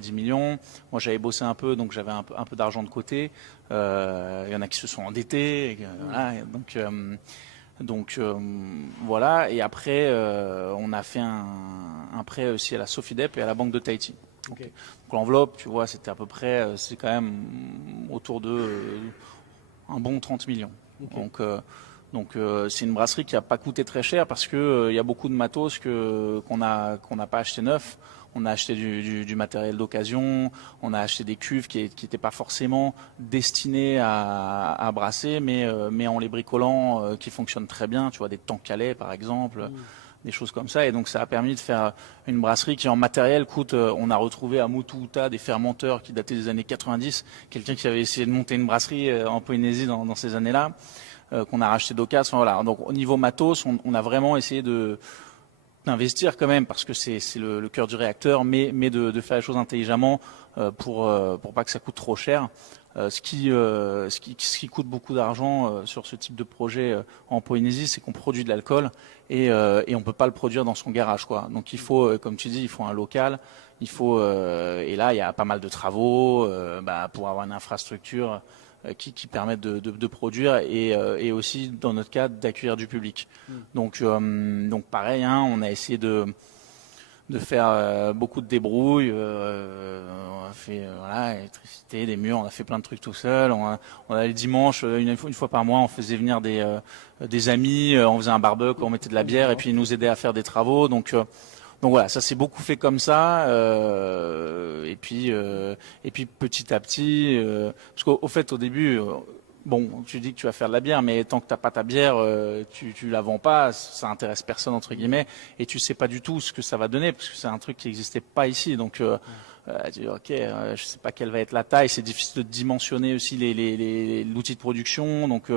10 millions. Moi, j'avais bossé un peu, donc j'avais un peu d'argent de côté. Il y en a qui se sont endettés. Voilà, donc voilà. Et après, on a fait un prêt aussi à la Sofidep et à la Banque de Tahiti. Donc l'enveloppe, tu vois, c'était à peu près, c'est quand même autour de un bon 30 millions. Donc c'est une brasserie qui n'a pas coûté très cher parce que il y a beaucoup de matos qu'on n'a pas acheté neuf. On a acheté du matériel d'occasion, on a acheté des cuves qui n'étaient pas forcément destinées à brasser, mais en les bricolant qui fonctionnent très bien. Tu vois, des tanks Calais par exemple. Des choses comme ça, et donc ça a permis de faire une brasserie qui en matériel coûte, on a retrouvé à Motuuta des fermenteurs qui dataient des années 90, quelqu'un qui avait essayé de monter une brasserie en Polynésie dans ces années-là, qu'on a racheté d'occasion. Voilà. Donc au niveau matos, on a vraiment essayé d'investir quand même, parce que c'est le cœur du réacteur, mais de faire les choses intelligemment pour pas que ça coûte trop cher. Ce qui coûte beaucoup d'argent sur ce type de projet en Polynésie, c'est qu'on produit de l'alcool et on peut pas le produire dans son garage, quoi. Donc il faut, comme tu dis, il faut un local, et là il y a pas mal de travaux pour avoir une infrastructure qui permettent de produire et aussi dans notre cas d'accueillir du public. Donc pareil, hein, on a essayé de faire beaucoup de débrouilles. On a fait l'électricité, des murs, on a fait plein de trucs tout seul. On a le dimanche, une fois par mois, on faisait venir des amis, on faisait un barbecue, on mettait de la bière et puis ils nous aidaient à faire des travaux. Donc voilà, ça s'est beaucoup fait comme ça. Et puis petit à petit, parce qu'au fait au début. Bon, tu dis que tu vas faire de la bière, mais tant que t'as pas ta bière, tu la vends pas, ça intéresse personne entre guillemets, et tu sais pas du tout ce que ça va donner parce que c'est un truc qui n'existait pas ici. Donc, tu dis ok, je sais pas quelle va être la taille, c'est difficile de dimensionner aussi l'outil de production, donc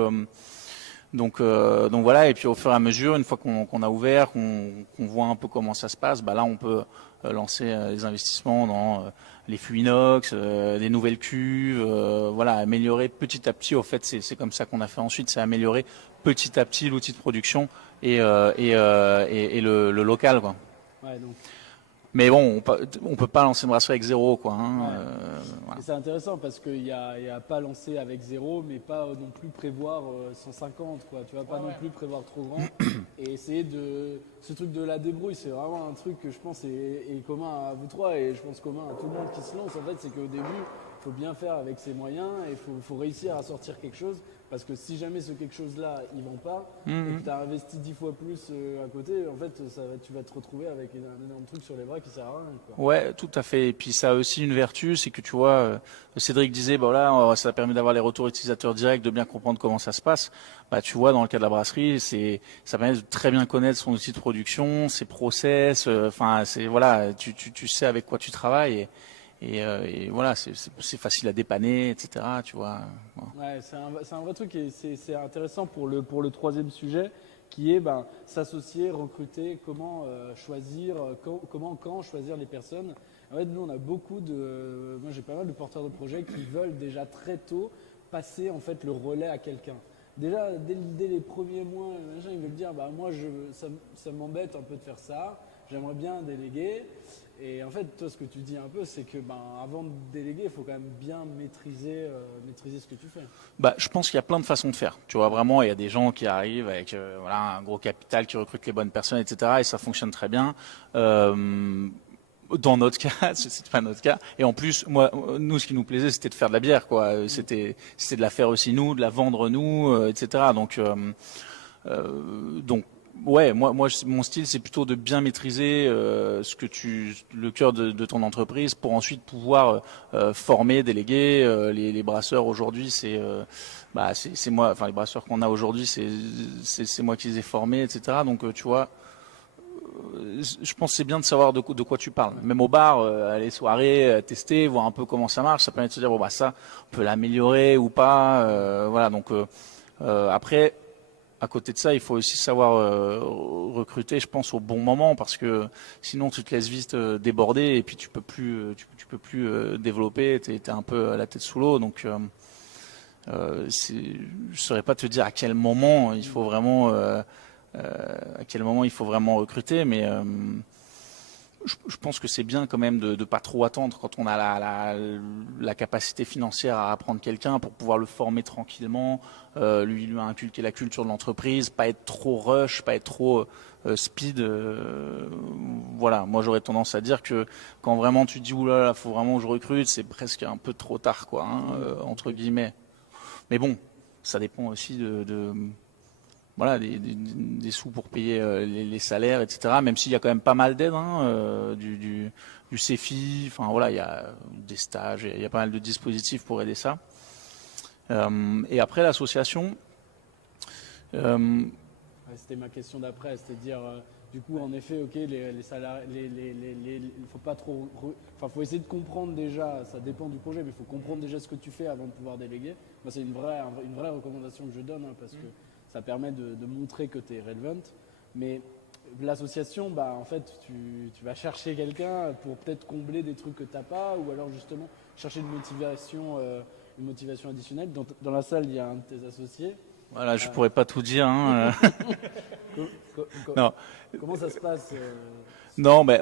voilà. Et puis au fur et à mesure, une fois qu'on a ouvert, qu'on voit un peu comment ça se passe, bah là on peut lancer des investissements dans les fûts inox, des nouvelles cuves, voilà, améliorer petit à petit. Au fait, c'est comme ça qu'on a fait ensuite, c'est améliorer petit à petit l'outil de production et le local, quoi. Ouais, donc, Mais bon, on peut pas lancer une brasserie avec zéro, quoi. Hein, ouais. voilà. Et c'est intéressant parce qu'il y a pas lancer avec zéro, mais pas non plus prévoir 150, quoi. Tu vas pas non plus prévoir trop grand et essayer de. Ce truc de la débrouille, c'est vraiment un truc que je pense est commun à vous trois et je pense commun à tout le monde qui se lance. En fait, c'est qu'au début, il faut bien faire avec ses moyens et il faut réussir à sortir quelque chose. Parce que si jamais ce quelque chose-là, il vend pas, et que tu as investi 10 fois plus à côté, en fait, tu vas te retrouver avec un énorme truc sur les bras qui sert à rien, quoi. Ouais, tout à fait. Et puis ça a aussi une vertu, c'est que tu vois, Cédric disait, bah là, ça permet d'avoir les retours utilisateurs directs, de bien comprendre comment ça se passe. Bah tu vois, dans le cas de la brasserie, ça permet de très bien connaître son outil de production, ses process. Enfin, voilà, tu sais avec quoi tu travailles. Et voilà, c'est facile à dépanner, etc. Tu vois. Ouais, c'est un vrai truc et c'est intéressant pour le troisième sujet qui est s'associer, recruter, comment choisir, quand choisir les personnes. En fait, nous, on a moi j'ai pas mal de porteurs de projets qui veulent déjà très tôt passer en fait le relais à quelqu'un. Déjà, dès les premiers mois, ils veulent dire, moi, ça m'embête un peu de faire ça, j'aimerais bien déléguer. Et en fait, toi, ce que tu dis un peu, c'est que avant de déléguer, il faut quand même bien maîtriser ce que tu fais. Bah, je pense qu'il y a plein de façons de faire. Tu vois, vraiment, il y a des gens qui arrivent avec un gros capital, qui recrutent les bonnes personnes, etc. Et ça fonctionne très bien. Dans notre cas, c'est pas notre cas. Et en plus, nous, ce qui nous plaisait, c'était de faire de la bière, quoi. C'était de la faire aussi nous, de la vendre nous, etc. Donc, ouais, moi, mon style, c'est plutôt de bien maîtriser le cœur de ton entreprise pour ensuite pouvoir former, déléguer. Les brasseurs aujourd'hui, c'est moi. Enfin, les brasseurs qu'on a aujourd'hui, c'est moi qui les ai formés, etc. Donc, tu vois. Je pense que c'est bien de savoir de quoi tu parles. Même au bar, aller soirée, tester, voir un peu comment ça marche, ça permet de se dire ça, on peut l'améliorer ou pas. Voilà. Donc après, à côté de ça, il faut aussi savoir recruter, je pense, au bon moment, parce que sinon tu te laisses vite déborder et puis tu peux plus développer. T'es un peu la tête sous l'eau. Donc je saurais pas te dire à quel moment il faut vraiment recruter, mais je pense que c'est bien quand même de pas trop attendre quand on a la capacité financière à apprendre quelqu'un pour pouvoir le former tranquillement, lui inculquer la culture de l'entreprise, pas être trop rush, pas être trop speed. Voilà, moi j'aurais tendance à dire que quand vraiment tu te dis oulala, faut vraiment que je recrute, c'est presque un peu trop tard, quoi, entre guillemets. Mais bon, ça dépend aussi voilà, des sous pour payer les salaires, etc. Même s'il y a quand même pas mal d'aides, du CEFI, enfin voilà, il y a des stages, il y a pas mal de dispositifs pour aider ça. Et après l'association. C'était ma question d'après, c'est-à-dire du coup en effet, ok, les salariés, il faut pas trop, faut essayer de comprendre déjà. Ça dépend du projet, mais il faut comprendre déjà ce que tu fais avant de pouvoir déléguer. Moi, c'est une vraie recommandation que je donne parce que ça permet de montrer que tu es relevant. Mais l'association, en fait, tu vas chercher quelqu'un pour peut-être combler des trucs que tu n'as pas, ou alors justement chercher une motivation additionnelle. Dans la salle, il y a un de tes associés. Voilà, je pourrais pas tout dire. Non. Comment ça se passe Non, mais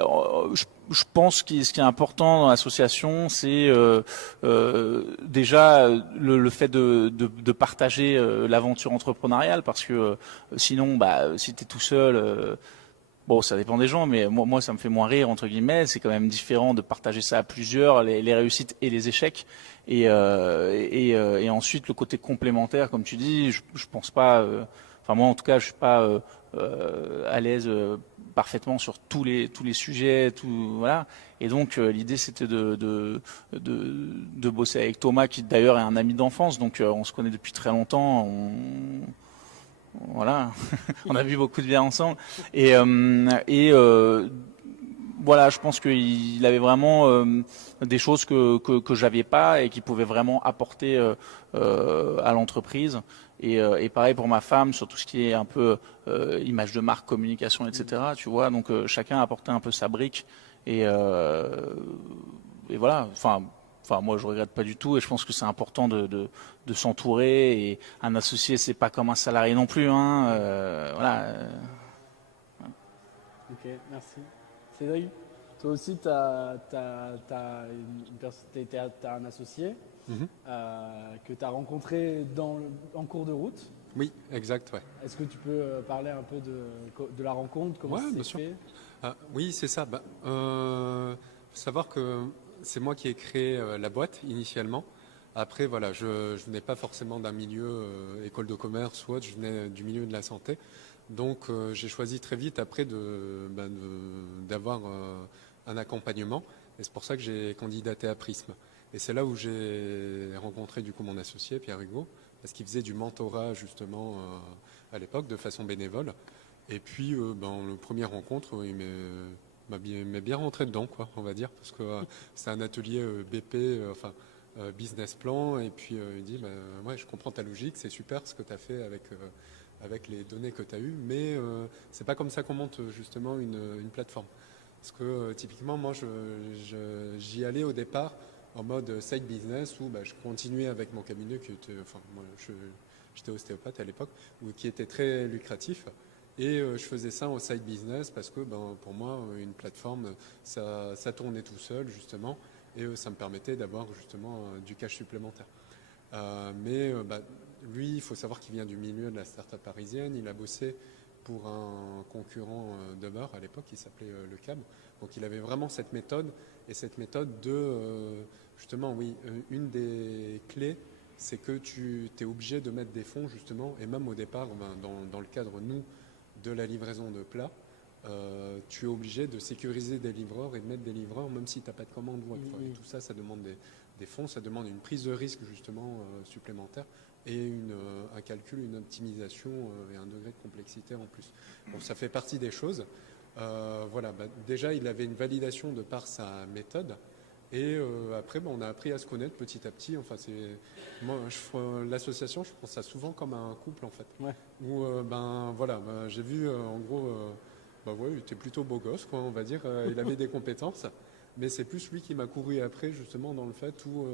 je pense que ce qui est important dans l'association, c'est déjà le fait de partager l'aventure entrepreneuriale, parce que sinon, si tu es tout seul, bon, ça dépend des gens, mais moi, ça me fait moins rire, entre guillemets. C'est quand même différent de partager ça à plusieurs, les réussites et les échecs. Et ensuite, le côté complémentaire, comme tu dis, je pense pas. Enfin, moi, en tout cas, je suis pas à l'aise parfaitement sur tous les sujets, voilà. Et donc, l'idée, c'était de bosser avec Thomas, qui d'ailleurs est un ami d'enfance. Donc, on se connaît depuis très longtemps. Voilà, on a vu beaucoup de bien ensemble. Voilà, je pense qu'il avait vraiment des choses que j'avais pas et qui pouvaient vraiment apporter à l'entreprise. Et pareil pour ma femme sur tout ce qui est un peu image de marque, communication, etc. Tu vois, donc chacun a apporté un peu sa brique et voilà. Enfin, moi, je regrette pas du tout et je pense que c'est important de s'entourer. Et un associé, c'est pas comme un salarié non plus, hein. Voilà. Ok, merci. Cédric, toi aussi, tu as un associé que tu as rencontré en cours de route. Oui, exact, ouais. Est-ce que tu peux parler un peu de la rencontre, comment ça s'est fait? Oui, c'est ça. Faut savoir que c'est moi qui ai créé la boîte initialement. Après, voilà, je venais pas forcément d'un milieu école de commerce ou autre, je venais du milieu de la santé. Donc, j'ai choisi très vite après d'avoir un accompagnement. Et c'est pour ça que j'ai candidaté à Prism. Et c'est là où j'ai rencontré du coup mon associé, Pierre Hugo, parce qu'il faisait du mentorat justement à l'époque de façon bénévole. Et puis, le premier rencontre, il m'est bien rentré dedans, quoi, on va dire, parce que c'est un atelier BP, business plan, et puis il dit, ouais, je comprends ta logique, c'est super ce que tu as fait avec les données que tu as eues, mais c'est pas comme ça qu'on monte justement une plateforme. Parce que typiquement, moi, j'y allais au départ en mode side business où je continuais avec mon cabinet qui était, moi, j'étais ostéopathe à l'époque, qui était très lucratif. Et je faisais ça en side business parce que pour moi, une plateforme, ça tournait tout seul, justement, et ça me permettait d'avoir justement du cash supplémentaire. Lui, il faut savoir qu'il vient du milieu de la start-up parisienne. Il a bossé pour un concurrent d'Uber à l'époque qui s'appelait Le Cab. Donc il avait vraiment cette méthode. Et cette méthode justement, oui, une des clés, c'est que tu es obligé de mettre des fonds, justement. Et même au départ, dans le cadre, nous, de la livraison de plats, tu es obligé de sécuriser des livreurs et de mettre des livreurs même si tu n'as pas de commande. Et tout ça, ça demande des fonds, ça demande une prise de risque justement supplémentaire et un calcul, une optimisation et un degré de complexité en plus. Bon, ça fait partie des choses. Déjà, il avait une validation de par sa méthode. Et après, on a appris à se connaître petit à petit. Enfin, l'association, je pense ça souvent comme un couple en fait. Ouais. Où j'ai vu en gros, il était plutôt beau gosse, quoi, on va dire. Il avait des compétences, mais c'est plus lui qui m'a couru après justement dans le fait où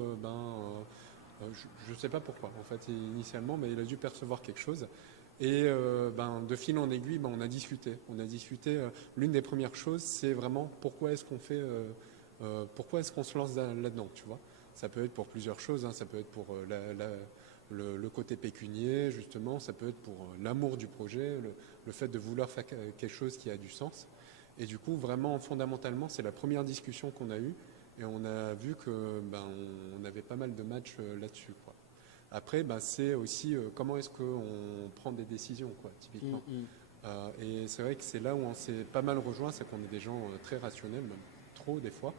je sais pas pourquoi en fait initialement, mais il a dû percevoir quelque chose. Et de fil en aiguille, on a discuté. L'une des premières choses, c'est vraiment pourquoi est-ce qu'on fait. Pourquoi est-ce qu'on se lance là-dedans, tu vois? Ça peut être pour plusieurs choses, hein. Ça peut être pour le côté pécunier, justement. Ça peut être pour l'amour du projet, le fait de vouloir faire quelque chose qui a du sens. Et du coup, vraiment, fondamentalement, c'est la première discussion qu'on a eue. Et on a vu que on avait pas mal de matchs là-dessus, quoi. Après, c'est aussi comment est-ce qu'on prend des décisions, quoi, typiquement. Et c'est vrai que c'est là où on s'est pas mal rejoint, c'est qu'on est des gens très rationnels, même trop des fois,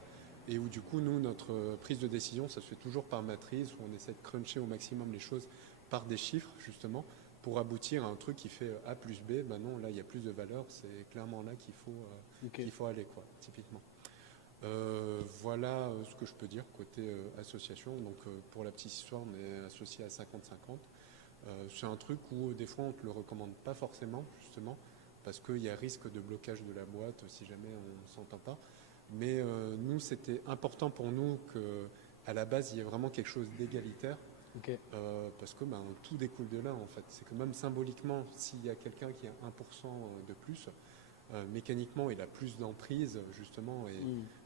et où du coup, nous, notre prise de décision, ça se fait toujours par matrice, où on essaie de cruncher au maximum les choses par des chiffres, justement, pour aboutir à un truc qui fait A plus B. Non, là, il y a plus de valeur, c'est clairement là qu'il faut aller, quoi, typiquement. Voilà ce que je peux dire côté association. Donc pour la petite histoire, on est associé à 50-50. C'est un truc où des fois on ne te le recommande pas forcément, justement, parce qu'il y a risque de blocage de la boîte si jamais on ne s'entend pas. Mais nous, c'était important pour nous qu'à la base, il y ait vraiment quelque chose d'égalitaire. Okay. Parce que tout découle de là, en fait. C'est que même symboliquement, s'il y a quelqu'un qui a 1% de plus, mécaniquement, il a plus d'emprise, justement, et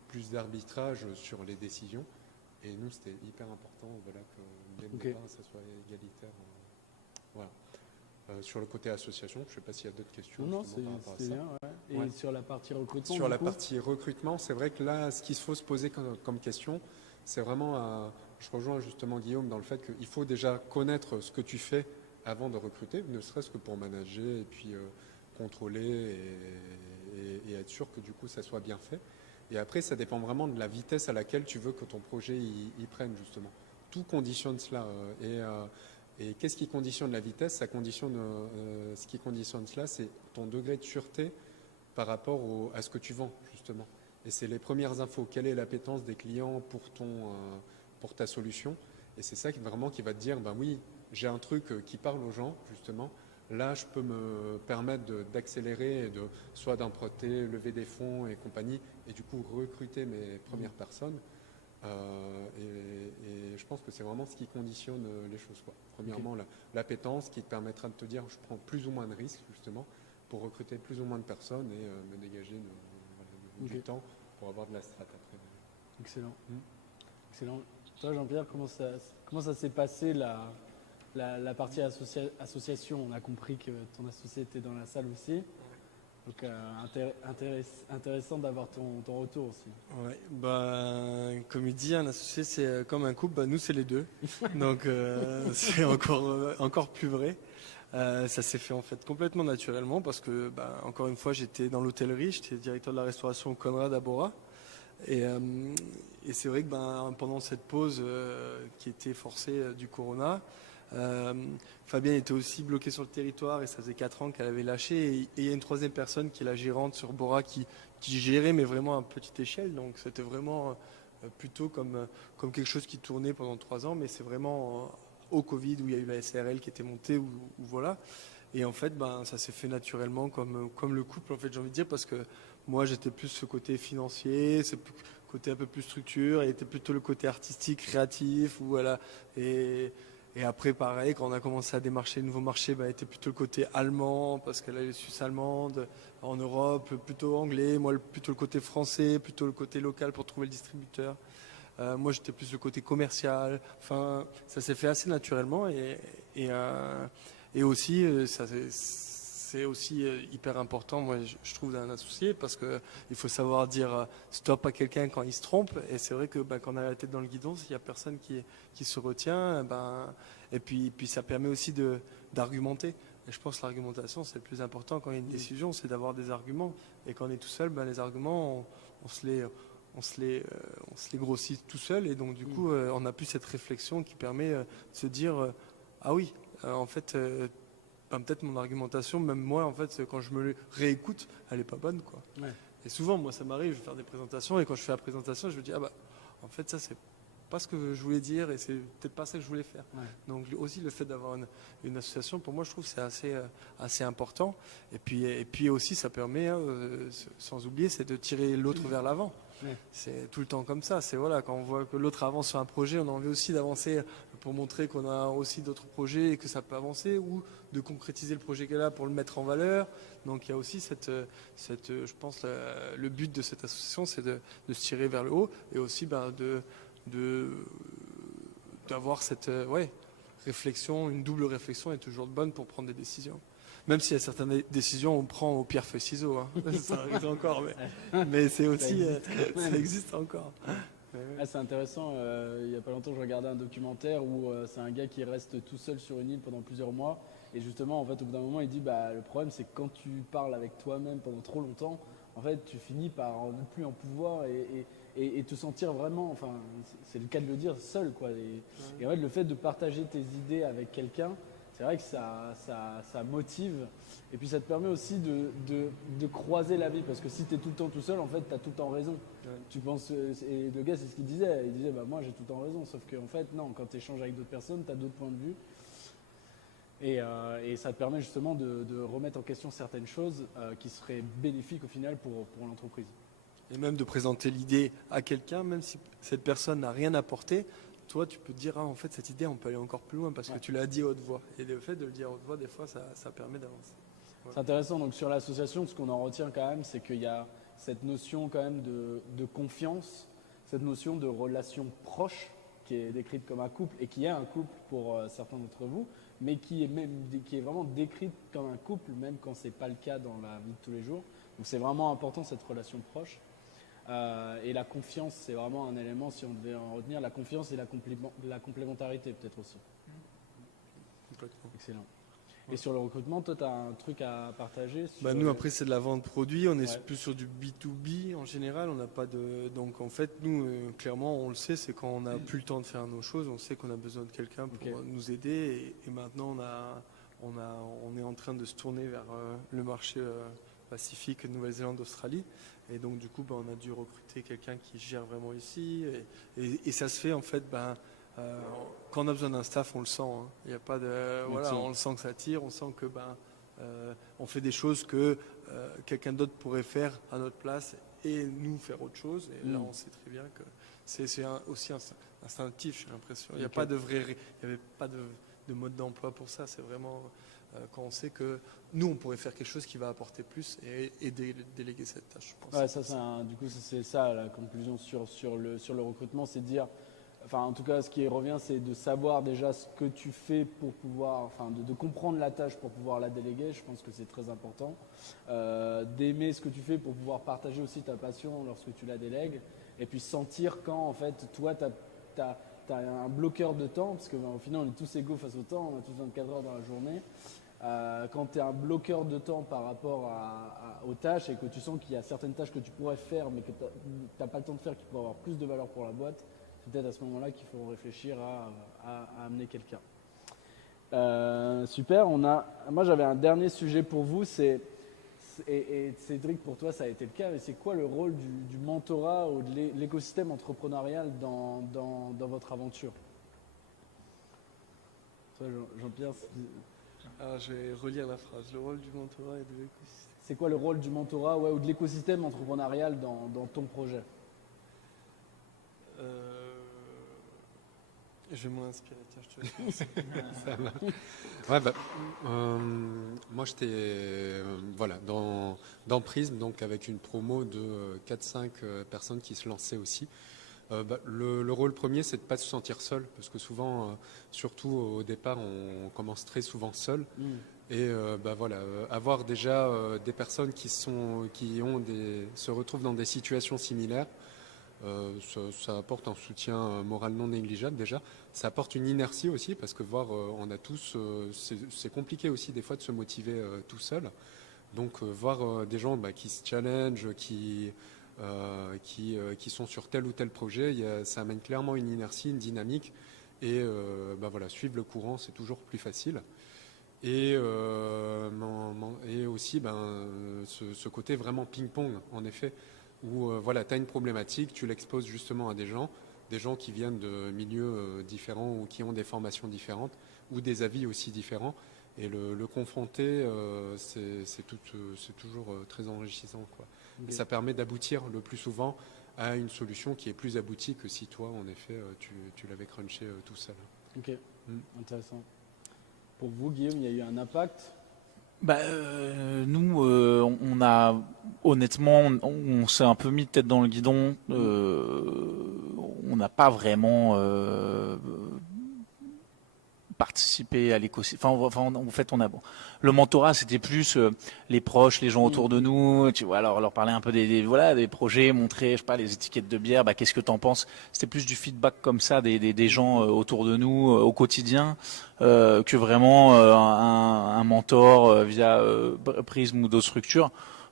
plus d'arbitrage sur les décisions. Et nous, c'était hyper important, voilà, que dès le départ, ça soit égalitaire. Voilà. Sur le côté association, je ne sais pas s'il y a d'autres questions. Non, par rapport à c'est ça. bien. Ouais. Et Ouais. sur la partie recrutement, Sur du la coup partie recrutement, c'est vrai que là, ce qu'il faut se poser comme question, c'est vraiment, je rejoins justement Guillaume dans le fait qu'il faut déjà connaître ce que tu fais avant de recruter, ne serait-ce que pour manager et puis contrôler et être sûr que du coup ça soit bien fait. Et après, ça dépend vraiment de la vitesse à laquelle tu veux que ton projet y prenne justement. Tout conditionne cela. Et qu'est-ce qui conditionne la vitesse? Ça conditionne, ce qui conditionne cela, c'est ton degré de sûreté par rapport à ce que tu vends, justement. Et c'est les premières infos. Quelle est l'appétence des clients pour ta solution? Et c'est ça vraiment qui va te dire, ben oui, j'ai un truc qui parle aux gens, justement. Là, je peux me permettre d'accélérer, soit d'emprunter, lever des fonds et compagnie, et du coup recruter mes premières personnes. Et je pense que c'est vraiment ce qui conditionne les choses, quoi. Premièrement, l'appétence qui te permettra de te dire, je prends plus ou moins de risques, justement, pour recruter plus ou moins de personnes et me dégager du temps pour avoir de la strat après. Excellent. Excellent. Toi, Jean-Pierre, comment ça s'est passé la partie association? On a compris que ton associé était dans la salle aussi. Donc, intéressant d'avoir ton retour aussi. Ouais, comme il dit, un associé c'est comme un couple, nous c'est les deux. Donc c'est encore plus vrai. Ça s'est fait en fait complètement naturellement parce que, encore une fois, j'étais dans l'hôtellerie, j'étais directeur de la restauration au Conrad à Bora. Et c'est vrai que pendant cette pause qui était forcée du Corona, Fabienne était aussi bloquée sur le territoire et ça faisait 4 ans qu'elle avait lâché. Et il y a une troisième personne qui est la gérante sur Bora qui gérait, mais vraiment à petite échelle. Donc c'était vraiment plutôt comme quelque chose qui tournait pendant 3 ans, mais c'est vraiment au Covid où il y a eu la SARL qui était montée, ou voilà. Et en fait, ça s'est fait naturellement comme le couple, en fait, j'ai envie de dire, parce que moi j'étais plus ce côté financier, ce côté un peu plus structure, et était plutôt le côté artistique, créatif, ou voilà. Et après, pareil, quand on a commencé à démarcher les nouveaux marchés, était plutôt le côté allemand, parce qu'elle a les Suisses allemandes, en Europe, plutôt anglais, moi plutôt le côté français, plutôt le côté local pour trouver le distributeur. Moi, j'étais plus le côté commercial. Enfin, ça s'est fait assez naturellement, et aussi, c'est aussi hyper important, moi, je trouve, d'un associé, parce qu'il faut savoir dire stop à quelqu'un quand il se trompe. Et c'est vrai que quand on a la tête dans le guidon, s'il n'y a personne qui se retient, et puis ça permet aussi d'argumenter. Et je pense que l'argumentation, c'est le plus important quand il y a une décision, c'est d'avoir des arguments. Et quand on est tout seul, les arguments, on se les grossit tout seul. Et donc, du coup, on n'a plus cette réflexion qui permet de se dire ah oui, en fait, peut-être mon argumentation, même moi, en fait, quand je me réécoute, elle n'est pas bonne, quoi. Ouais. Et souvent, moi, ça m'arrive, je vais faire des présentations, et quand je fais la présentation, je me dis, en fait, ça, c'est pas ce que je voulais dire, et c'est peut-être pas ça que je voulais faire. Ouais. Donc, aussi, le fait d'avoir une association, pour moi, je trouve que c'est assez important. Et puis aussi, ça permet, sans oublier, c'est de tirer l'autre vers l'avant. Ouais. C'est tout le temps comme ça. C'est voilà, quand on voit que l'autre avance sur un projet, on a envie aussi d'avancer pour montrer qu'on a aussi d'autres projets et que ça peut avancer, ou de concrétiser le projet qu'elle a pour le mettre en valeur. Donc il y a aussi je pense, le but de cette association, c'est de se tirer vers le haut, et aussi d'avoir cette réflexion, une double réflexion est toujours bonne pour prendre des décisions. Même s'il y a certaines décisions, on prend au pierre, feuille, ciseaux. Hein. Ça arrive encore, mais c'est aussi, ça existe encore. C'est intéressant. Il n'y a pas longtemps, je regardais un documentaire où c'est un gars qui reste tout seul sur une île pendant plusieurs mois. Et justement, en fait, au bout d'un moment, il dit le problème, c'est que quand tu parles avec toi-même pendant trop longtemps, en fait, tu finis par ne plus en pouvoir et te sentir vraiment, enfin, c'est le cas de le dire, seul, quoi. Et en fait, le fait de partager tes idées avec quelqu'un, c'est vrai que ça motive. Et puis ça te permet aussi de croiser la vie, parce que si tu es tout le temps tout seul, en fait, tu as tout le temps raison. Ouais. Tu penses, et le gars, c'est ce qu'il disait. Il disait, moi, j'ai tout le temps raison. Sauf qu'en fait, non, quand tu échanges avec d'autres personnes, tu as d'autres points de vue. Et ça te permet justement de remettre en question certaines choses qui seraient bénéfiques au final pour l'entreprise. Et même de présenter l'idée à quelqu'un, même si cette personne n'a rien apporté, toi, tu peux te dire, en fait, cette idée, on peut aller encore plus loin parce que tu l'as dit à haute voix. Et le fait de le dire à haute voix, des fois, ça permet d'avancer. C'est intéressant. Donc sur l'association, ce qu'on en retient quand même, c'est qu'il y a cette notion quand même de confiance, cette notion de relation proche qui est décrite comme un couple et qui est un couple pour certains d'entre vous, mais qui est vraiment décrite comme un couple même quand c'est pas le cas dans la vie de tous les jours. Donc c'est vraiment important cette relation proche. Et la confiance, c'est vraiment un élément, si on devait en retenir, la confiance et la complémentarité peut-être aussi. Complètement. Excellent. Et sur le recrutement, toi, tu as un truc à partager sur... Nous, après, c'est de la vente produit. On est Ouais. plus sur du B2B en général. On n'a pas de. Donc, en fait, nous, clairement, on le sait, c'est quand on n'a plus le temps de faire nos choses, on sait qu'on a besoin de quelqu'un pour Ok. nous aider. Et maintenant, on est en train de se tourner vers le marché Pacifique, Nouvelle-Zélande, Australie. Et donc, du coup, on a dû recruter quelqu'un qui gère vraiment ici. Et ça se fait, en fait, quand on a besoin d'un staff, on le sent. Hein. Il y a pas de, voilà, on le sent que ça tire, on sent que on fait des choses que quelqu'un d'autre pourrait faire à notre place et nous faire autre chose. Et là, on sait très bien que c'est aussi instinctif, j'ai l'impression. Il n'y a pas de il y avait pas de mode d'emploi pour ça. C'est vraiment quand on sait que nous, on pourrait faire quelque chose qui va apporter plus et déléguer cette tâche. Je pense. Ouais, ça, du coup, c'est ça la conclusion sur le recrutement, c'est de dire, enfin, en tout cas, ce qui revient, c'est de savoir déjà ce que tu fais pour pouvoir, enfin, de comprendre la tâche pour pouvoir la déléguer. Je pense que c'est très important. D'aimer ce que tu fais pour pouvoir partager aussi ta passion lorsque tu la délègues. Et puis sentir quand, en fait, toi, tu as un bloqueur de temps, parce qu'au final, on est tous égaux face au temps, on a tous 24 heures dans la journée. Quand tu es un bloqueur de temps par rapport aux tâches et que tu sens qu'il y a certaines tâches que tu pourrais faire mais que tu n'as pas le temps de faire qui pourraient avoir plus de valeur pour la boîte, c'est peut-être à ce moment-là qu'il faut réfléchir à amener quelqu'un. Super, moi j'avais un dernier sujet pour vous, et Cédric, pour toi ça a été le cas, mais c'est quoi le rôle du mentorat ou de l'écosystème entrepreneurial dans votre aventure? Toi, Jean-Pierre, Alors, je vais relire la phrase. Le rôle du mentorat et de l'écosystème. c'est quoi le rôle du mentorat ou de l'écosystème entrepreneurial dans ton projet? Je vais m'en inspirer. Tiens, je te laisse. Ouais, moi j'étais voilà, dans Prism, donc avec une promo de 4-5 personnes qui se lançaient aussi. Le rôle premier, c'est de ne pas se sentir seul, parce que souvent, surtout au départ, on commence très souvent seul. Et voilà, avoir déjà des personnes qui se retrouvent dans des situations similaires, ça apporte un soutien moral non négligeable déjà. Ça apporte une inertie aussi, parce que on a tous, c'est compliqué aussi des fois de se motiver tout seul. Donc voir des gens qui se challengent, qui sont sur tel ou tel projet, ça amène clairement une inertie, une dynamique. Et voilà, suivre le courant, c'est toujours plus facile. Et aussi ce côté vraiment ping-pong, en effet, où voilà, tu as une problématique, tu l'exposes justement à des gens qui viennent de milieux différents ou qui ont des formations différentes ou des avis aussi différents. Et le confronter, c'est toujours très enrichissant, quoi. Okay. Et ça permet d'aboutir le plus souvent à une solution qui est plus aboutie que si toi, en effet, tu l'avais crunché tout seul. Ok, intéressant. Pour vous, Guillaume, il y a eu un impact? Nous, on a honnêtement, on s'est un peu mis tête dans le guidon. On n'a pas vraiment participé à l'écosystème. En fait, le mentorat, c'était plus les proches, les gens autour de nous. Tu vois, alors leur parler un peu des projets, montrer, je sais pas, les étiquettes de bière. Qu'est-ce que t'en penses? C'était plus du feedback comme ça des gens autour de nous au quotidien que vraiment un mentor via Prism ou d'autres structures.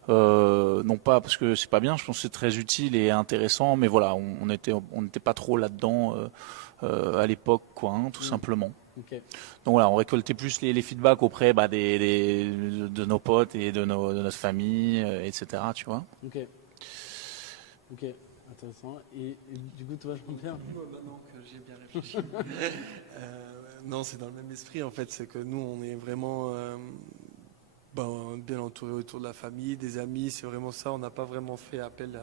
Non pas parce que c'est pas bien, je pense que c'est très utile et intéressant, mais voilà, on n'était pas trop là-dedans à l'époque, quoi, tout simplement. Okay. Donc voilà, on récoltait plus les feedbacks auprès de nos potes et de notre famille, etc. Tu vois. Ok, intéressant. Et du coup, toi, Jean-Pierre? Maintenant que j'ai bien réfléchi. Non, c'est dans le même esprit en fait. C'est que nous, on est vraiment bien entouré autour de la famille, des amis. C'est vraiment ça. On n'a pas vraiment fait appel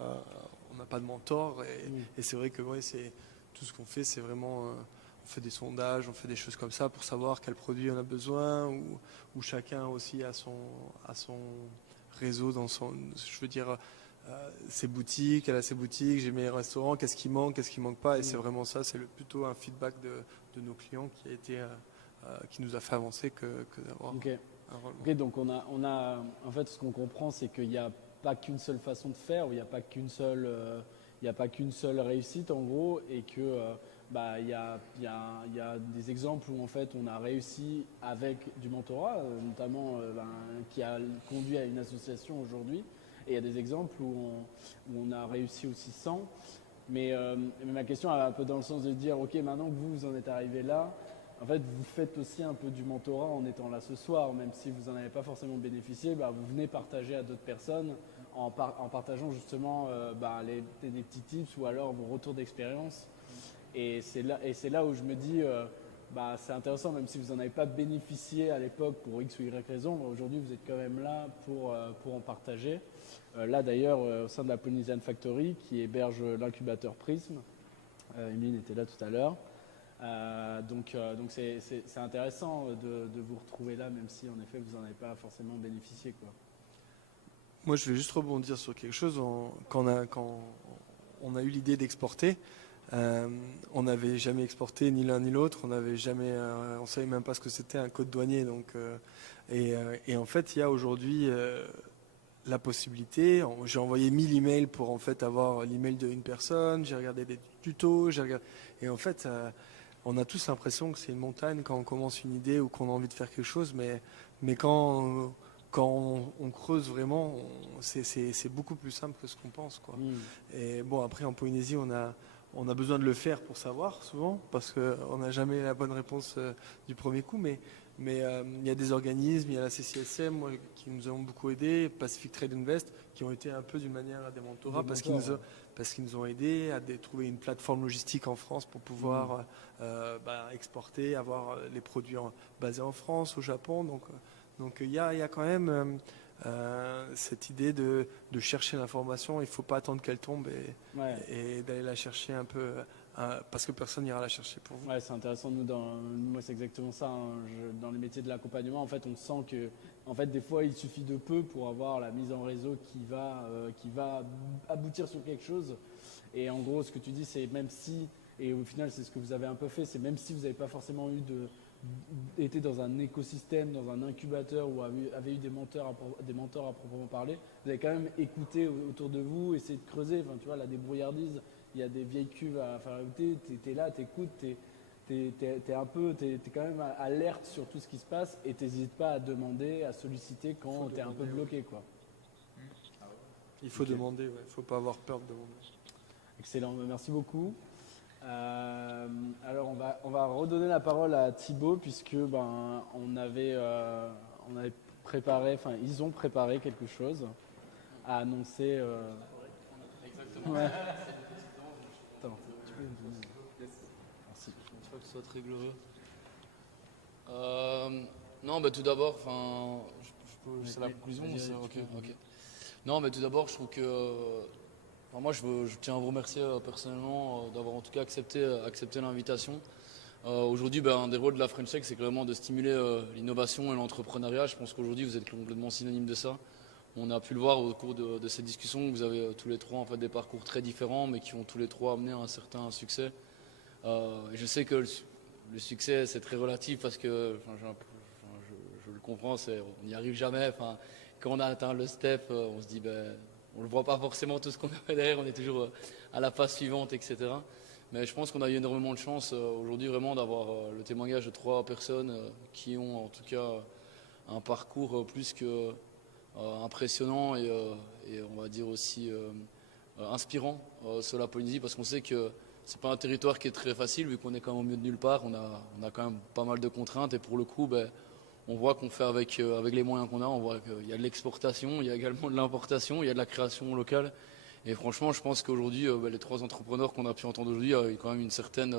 on n'a pas de mentor. Et c'est vrai que c'est tout ce qu'on fait, c'est vraiment fait des sondages, on fait des choses comme ça pour savoir quel produit on a besoin, ou chacun aussi a son réseau dans je veux dire, ses boutiques, elle a ses boutiques, j'ai mes restaurants, qu'est-ce qui manque pas, et c'est vraiment ça, c'est plutôt un feedback de nos clients qui nous a fait avancer que d'avoir Ok. un rôle. Ok, donc en fait, ce qu'on comprend, c'est qu'il n'y a pas qu'une seule façon de faire, il n'y a pas qu'une seule réussite en gros, et que il y a des exemples où en fait on a réussi avec du mentorat, notamment qui a conduit à une association aujourd'hui, et il y a des exemples où on a réussi aussi sans. Mais ma question elle va un peu dans le sens de dire, ok, maintenant que vous en êtes arrivé là, en fait, vous faites aussi un peu du mentorat en étant là ce soir, même si vous n'en avez pas forcément bénéficié, vous venez partager à d'autres personnes en partageant justement des petits tips ou alors vos retours d'expérience. Et c'est là où je me dis, c'est intéressant, même si vous n'en avez pas bénéficié à l'époque pour X ou Y raison, aujourd'hui vous êtes quand même là pour en partager. Là d'ailleurs, au sein de la Polynesian Factory, qui héberge l'incubateur Prism, Emeline était là tout à l'heure. Donc c'est intéressant de vous retrouver là, même si en effet vous n'en avez pas forcément bénéficié, quoi. Moi, je vais juste rebondir sur quelque chose. Quand on a eu l'idée d'exporter, on n'avait jamais exporté ni l'un ni l'autre. On savait même pas ce que c'était un code douanier. Donc, et en fait, il y a aujourd'hui la possibilité. J'ai envoyé 1000 emails pour en fait avoir l'email d'une personne. J'ai regardé des tutos. Et en fait, on a tous l'impression que c'est une montagne quand on commence une idée ou qu'on a envie de faire quelque chose, mais quand on creuse vraiment, c'est beaucoup plus simple que ce qu'on pense, quoi. Et bon, après en Polynésie, on a besoin de le faire pour savoir souvent, parce qu'on n'a jamais la bonne réponse du premier coup, mais il y a des organismes, il y a la CCSM qui nous ont beaucoup aidés, Pacific Trade Invest, qui ont été un peu d'une manière des mentorats, parce qu'ils nous ont aidés à trouver une plateforme logistique en France pour pouvoir exporter, avoir les produits basés en France, au Japon. Donc il y a quand même cette idée de chercher l'information. Il ne faut pas attendre qu'elle tombe et d'aller la chercher un peu, parce que personne n'ira la chercher pour vous. Ouais, c'est intéressant. Moi, c'est exactement ça, hein. Dans les métiers de l'accompagnement, en fait, on sent que, en fait, des fois, il suffit de peu pour avoir la mise en réseau qui va aboutir sur quelque chose. Et en gros, ce que tu dis, c'est même si, et au final, c'est ce que vous avez un peu fait, c'est même si vous n'avez pas forcément été dans un écosystème, dans un incubateur ou avez eu des mentors à proprement parler, vous avez quand même écouté autour de vous, essayé de creuser. Enfin, tu vois, la débrouillardise, il y a des vieilles cuves à faire écouter, t'es là, t'écoutes, t'es quand même alerte sur tout ce qui se passe et t'hésites pas à demander, à solliciter quand t'es un peu bloqué, quoi. Il faut demander, il ne faut pas avoir peur de demander. Excellent, merci beaucoup. Alors on va redonner la parole à Thibaut, puisque on avait préparé, enfin ils ont préparé quelque chose à annoncer. Exactement. Ouais. Attends, tu peux me donner. Merci. Je pense pas que ce soit très glorieux. Non, tout d'abord, c'est la conclusion. Ok. Non, mais tout d'abord, je trouve que moi, je tiens à vous remercier personnellement d'avoir en tout cas accepté l'invitation. Aujourd'hui, un des rôles de la French Tech, c'est clairement de stimuler l'innovation et l'entrepreneuriat. Je pense qu'aujourd'hui, vous êtes complètement synonyme de ça. On a pu le voir au cours de cette discussion. Vous avez tous les trois en fait, des parcours très différents, mais qui ont tous les trois amené à un certain succès. Et je sais que le succès, c'est très relatif parce que, je le comprends, on n'y arrive jamais. Quand on a atteint le step, on se dit, on ne le voit pas forcément tout ce qu'on a fait derrière, on est toujours à la phase suivante, etc. Mais je pense qu'on a eu énormément de chance aujourd'hui vraiment d'avoir le témoignage de 3 personnes qui ont en tout cas un parcours plus que impressionnant et on va dire aussi inspirant sur la Polynésie, parce qu'on sait que c'est pas un territoire qui est très facile vu qu'on est quand même au milieu de nulle part, on a quand même pas mal de contraintes et pour le coup on voit qu'on fait avec les moyens qu'on a, on voit qu'il y a de l'exportation, il y a également de l'importation, il y a de la création locale. Et franchement, je pense qu'aujourd'hui, les 3 entrepreneurs qu'on a pu entendre aujourd'hui, il y a quand même une certaine,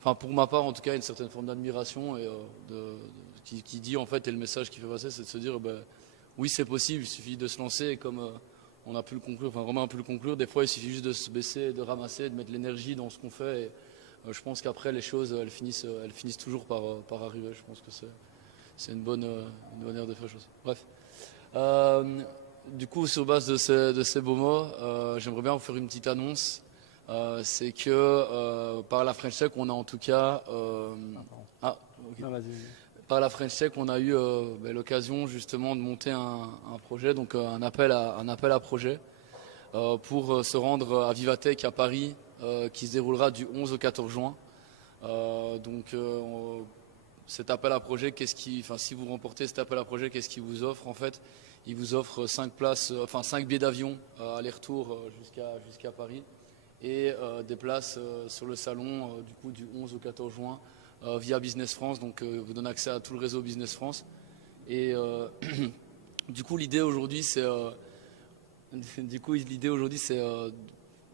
pour ma part en tout cas, une certaine forme d'admiration et qui dit en fait, et le message qui fait passer, c'est de se dire, oui c'est possible, il suffit de se lancer et comme on a pu le conclure, Romain a pu le conclure, des fois il suffit juste de se baisser, de ramasser, de mettre l'énergie dans ce qu'on fait. Et je pense qu'après les choses elles finissent toujours par arriver. Je pense que c'est une bonne manière de faire les choses. Bref. Du coup, sur base de ces beaux mots, j'aimerais bien vous faire une petite annonce. C'est que par la French Tech, on a en tout cas par la French Tech, on a eu l'occasion justement de monter un projet, donc un appel à projet pour se rendre à Vivatech à Paris, qui se déroulera du 11 au 14 juin. Cet appel à projet, si vous remportez cet appel à projet, qu'est-ce qu'il vous offre en fait? Il vous offre 5 billets d'avion aller-retour jusqu'à Paris et des places sur le salon du coup du 11 au 14 juin via Business France. Donc vous donne accès à tout le réseau Business France. Et du coup l'idée aujourd'hui c'est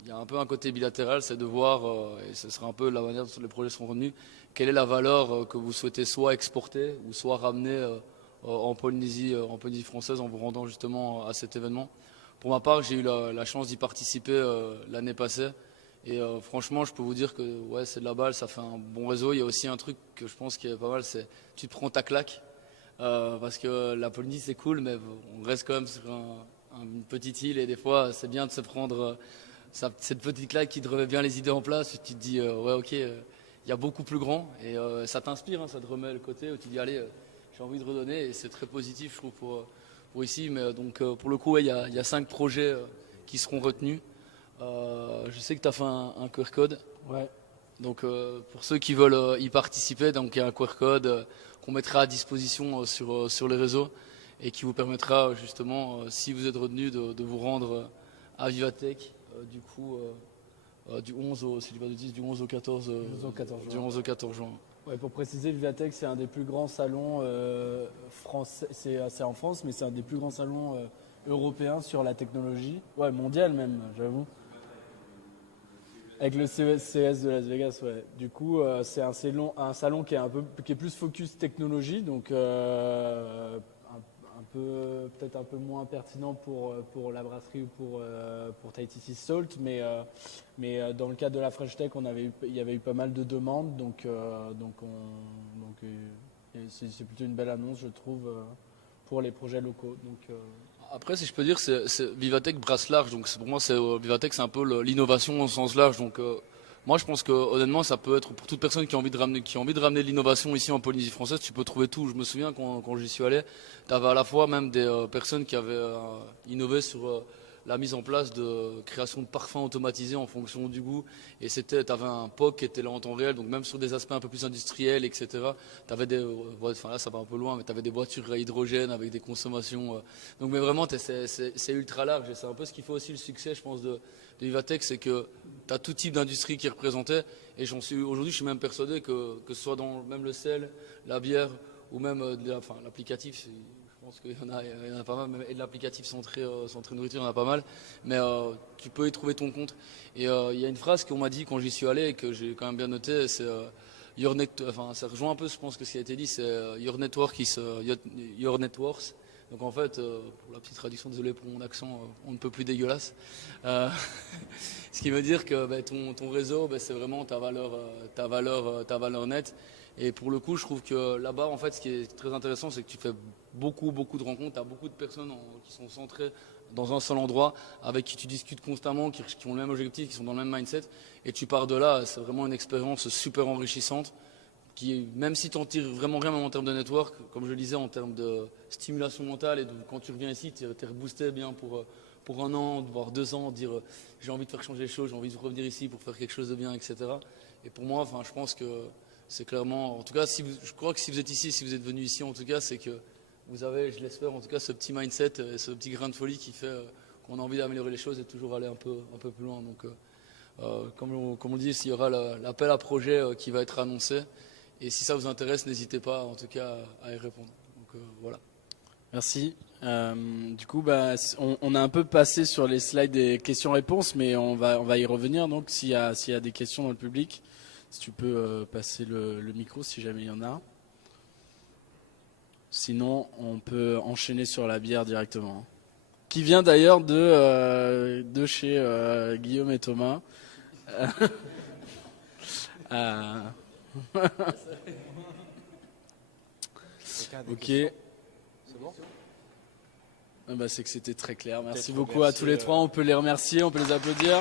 il y a un peu un côté bilatéral, c'est de voir, et ce sera un peu la manière dont les projets seront retenus, quelle est la valeur que vous souhaitez soit exporter ou soit ramener en Polynésie française en vous rendant justement à cet événement. Pour ma part, j'ai eu la chance d'y participer l'année passée. Et franchement, je peux vous dire que ouais, c'est de la balle, ça fait un bon réseau. Il y a aussi un truc que je pense qui est pas mal, c'est tu te prends ta claque. Parce que la Polynésie, c'est cool, mais on reste quand même sur une petite île. Et des fois, c'est bien de se prendre cette petite claque qui te remet bien les idées en place. Tu te dis, ouais, ok, il y a beaucoup plus grand. Et ça t'inspire, hein, ça te remet le côté où tu dis, allez, j'ai envie de redonner. Et c'est très positif, je trouve, pour ici. Mais donc, pour le coup, ouais, il y a 5 projets qui seront retenus. Je sais que tu as fait un QR code. Ouais. Donc, pour ceux qui veulent y participer, donc il y a un QR code qu'on mettra à disposition sur les réseaux et qui vous permettra justement, si vous êtes retenu, de vous rendre à Vivatech du coup du 11 au, si je dis pas de bêtises, du 11 au 14 juin. Ouais, pour préciser, Vivatech, c'est un des plus grands salons français. C'est en France, mais c'est un des plus grands salons européens sur la technologie. Ouais, mondial même, j'avoue. Avec le CS de Las Vegas, ouais. Du coup, c'est un salon qui est plus focus technologie, donc peut-être un peu moins pertinent pour la brasserie ou pour Tahiti Sea Salt, mais dans le cadre de la French Tech, il y avait eu pas mal de demandes, donc c'est plutôt une belle annonce, je trouve, pour les projets locaux. Donc, après, si je peux dire, Vivatech brasse large. Donc pour moi, Vivatech, c'est un peu l'innovation au sens large. Donc moi, je pense que honnêtement, ça peut être pour toute personne qui a envie de ramener l'innovation ici en Polynésie française. Tu peux trouver tout. Je me souviens quand j'y suis allé, tu avais à la fois même des personnes qui avaient innové sur la mise en place de création de parfums automatisés en fonction du goût. Et tu avais un POC qui était là en temps réel, donc même sur des aspects un peu plus industriels, etc. Tu avais là ça va un peu loin, mais tu avais des voitures à hydrogène avec des consommations. Donc mais vraiment, c'est ultra large. Et c'est un peu ce qui fait aussi le succès, je pense, de Vivatech, c'est que tu as tout type d'industrie qui est représentée. Et aujourd'hui, je suis même persuadé que ce soit dans même le sel, la bière, ou même l'applicatif. Je pense qu'il y en a pas mal, et de l'applicatif centré nourriture, il y en a pas mal, mais tu peux y trouver ton compte. Et il y a une phrase qu'on m'a dit quand j'y suis allé et que j'ai quand même bien noté, c'est ça rejoint un peu, je pense, que ce qui a été dit, c'est your network is your net worth. Donc en fait, pour la petite traduction, désolé pour mon accent, on ne peut plus dégueulasse. Ce qui veut dire que ton réseau, c'est vraiment ta valeur nette. Et pour le coup, je trouve que là-bas, en fait, ce qui est très intéressant, c'est que tu fais beaucoup de rencontres. Tu as beaucoup de personnes qui sont centrées dans un seul endroit, avec qui tu discutes constamment, qui ont le même objectif, qui sont dans le même mindset. Et tu pars de là, c'est vraiment une expérience super enrichissante, qui, même si tu n'en tires vraiment rien en termes de network, comme je le disais, en termes de stimulation mentale, et quand tu reviens ici, tu es reboosté bien pour 1 an, voire 2 ans, dire j'ai envie de faire changer les choses, j'ai envie de revenir ici pour faire quelque chose de bien, etc. Et pour moi, je pense que c'est clairement, en tout cas, je crois que si vous êtes ici, si vous êtes venu ici, en tout cas, c'est que vous avez, je l'espère, en tout cas, ce petit mindset, ce petit grain de folie qui fait qu'on a envie d'améliorer les choses et toujours aller un peu plus loin. Donc, comme on dit, il y aura l'appel à projet qui va être annoncé. Et si ça vous intéresse, n'hésitez pas, en tout cas, à y répondre. Donc, voilà. Merci. Du coup, on a un peu passé sur les slides des questions-réponses, mais on va y revenir. Donc, s'il y a des questions dans le public, si tu peux passer le micro, si jamais il y en a. Sinon, on peut enchaîner sur la bière directement. Qui vient d'ailleurs de chez Guillaume et Thomas. Ok. C'est bon? Ah bah, c'est que c'était très clair. Merci Peut-être beaucoup à tous les remercier, trois. On peut les remercier, on peut les applaudir.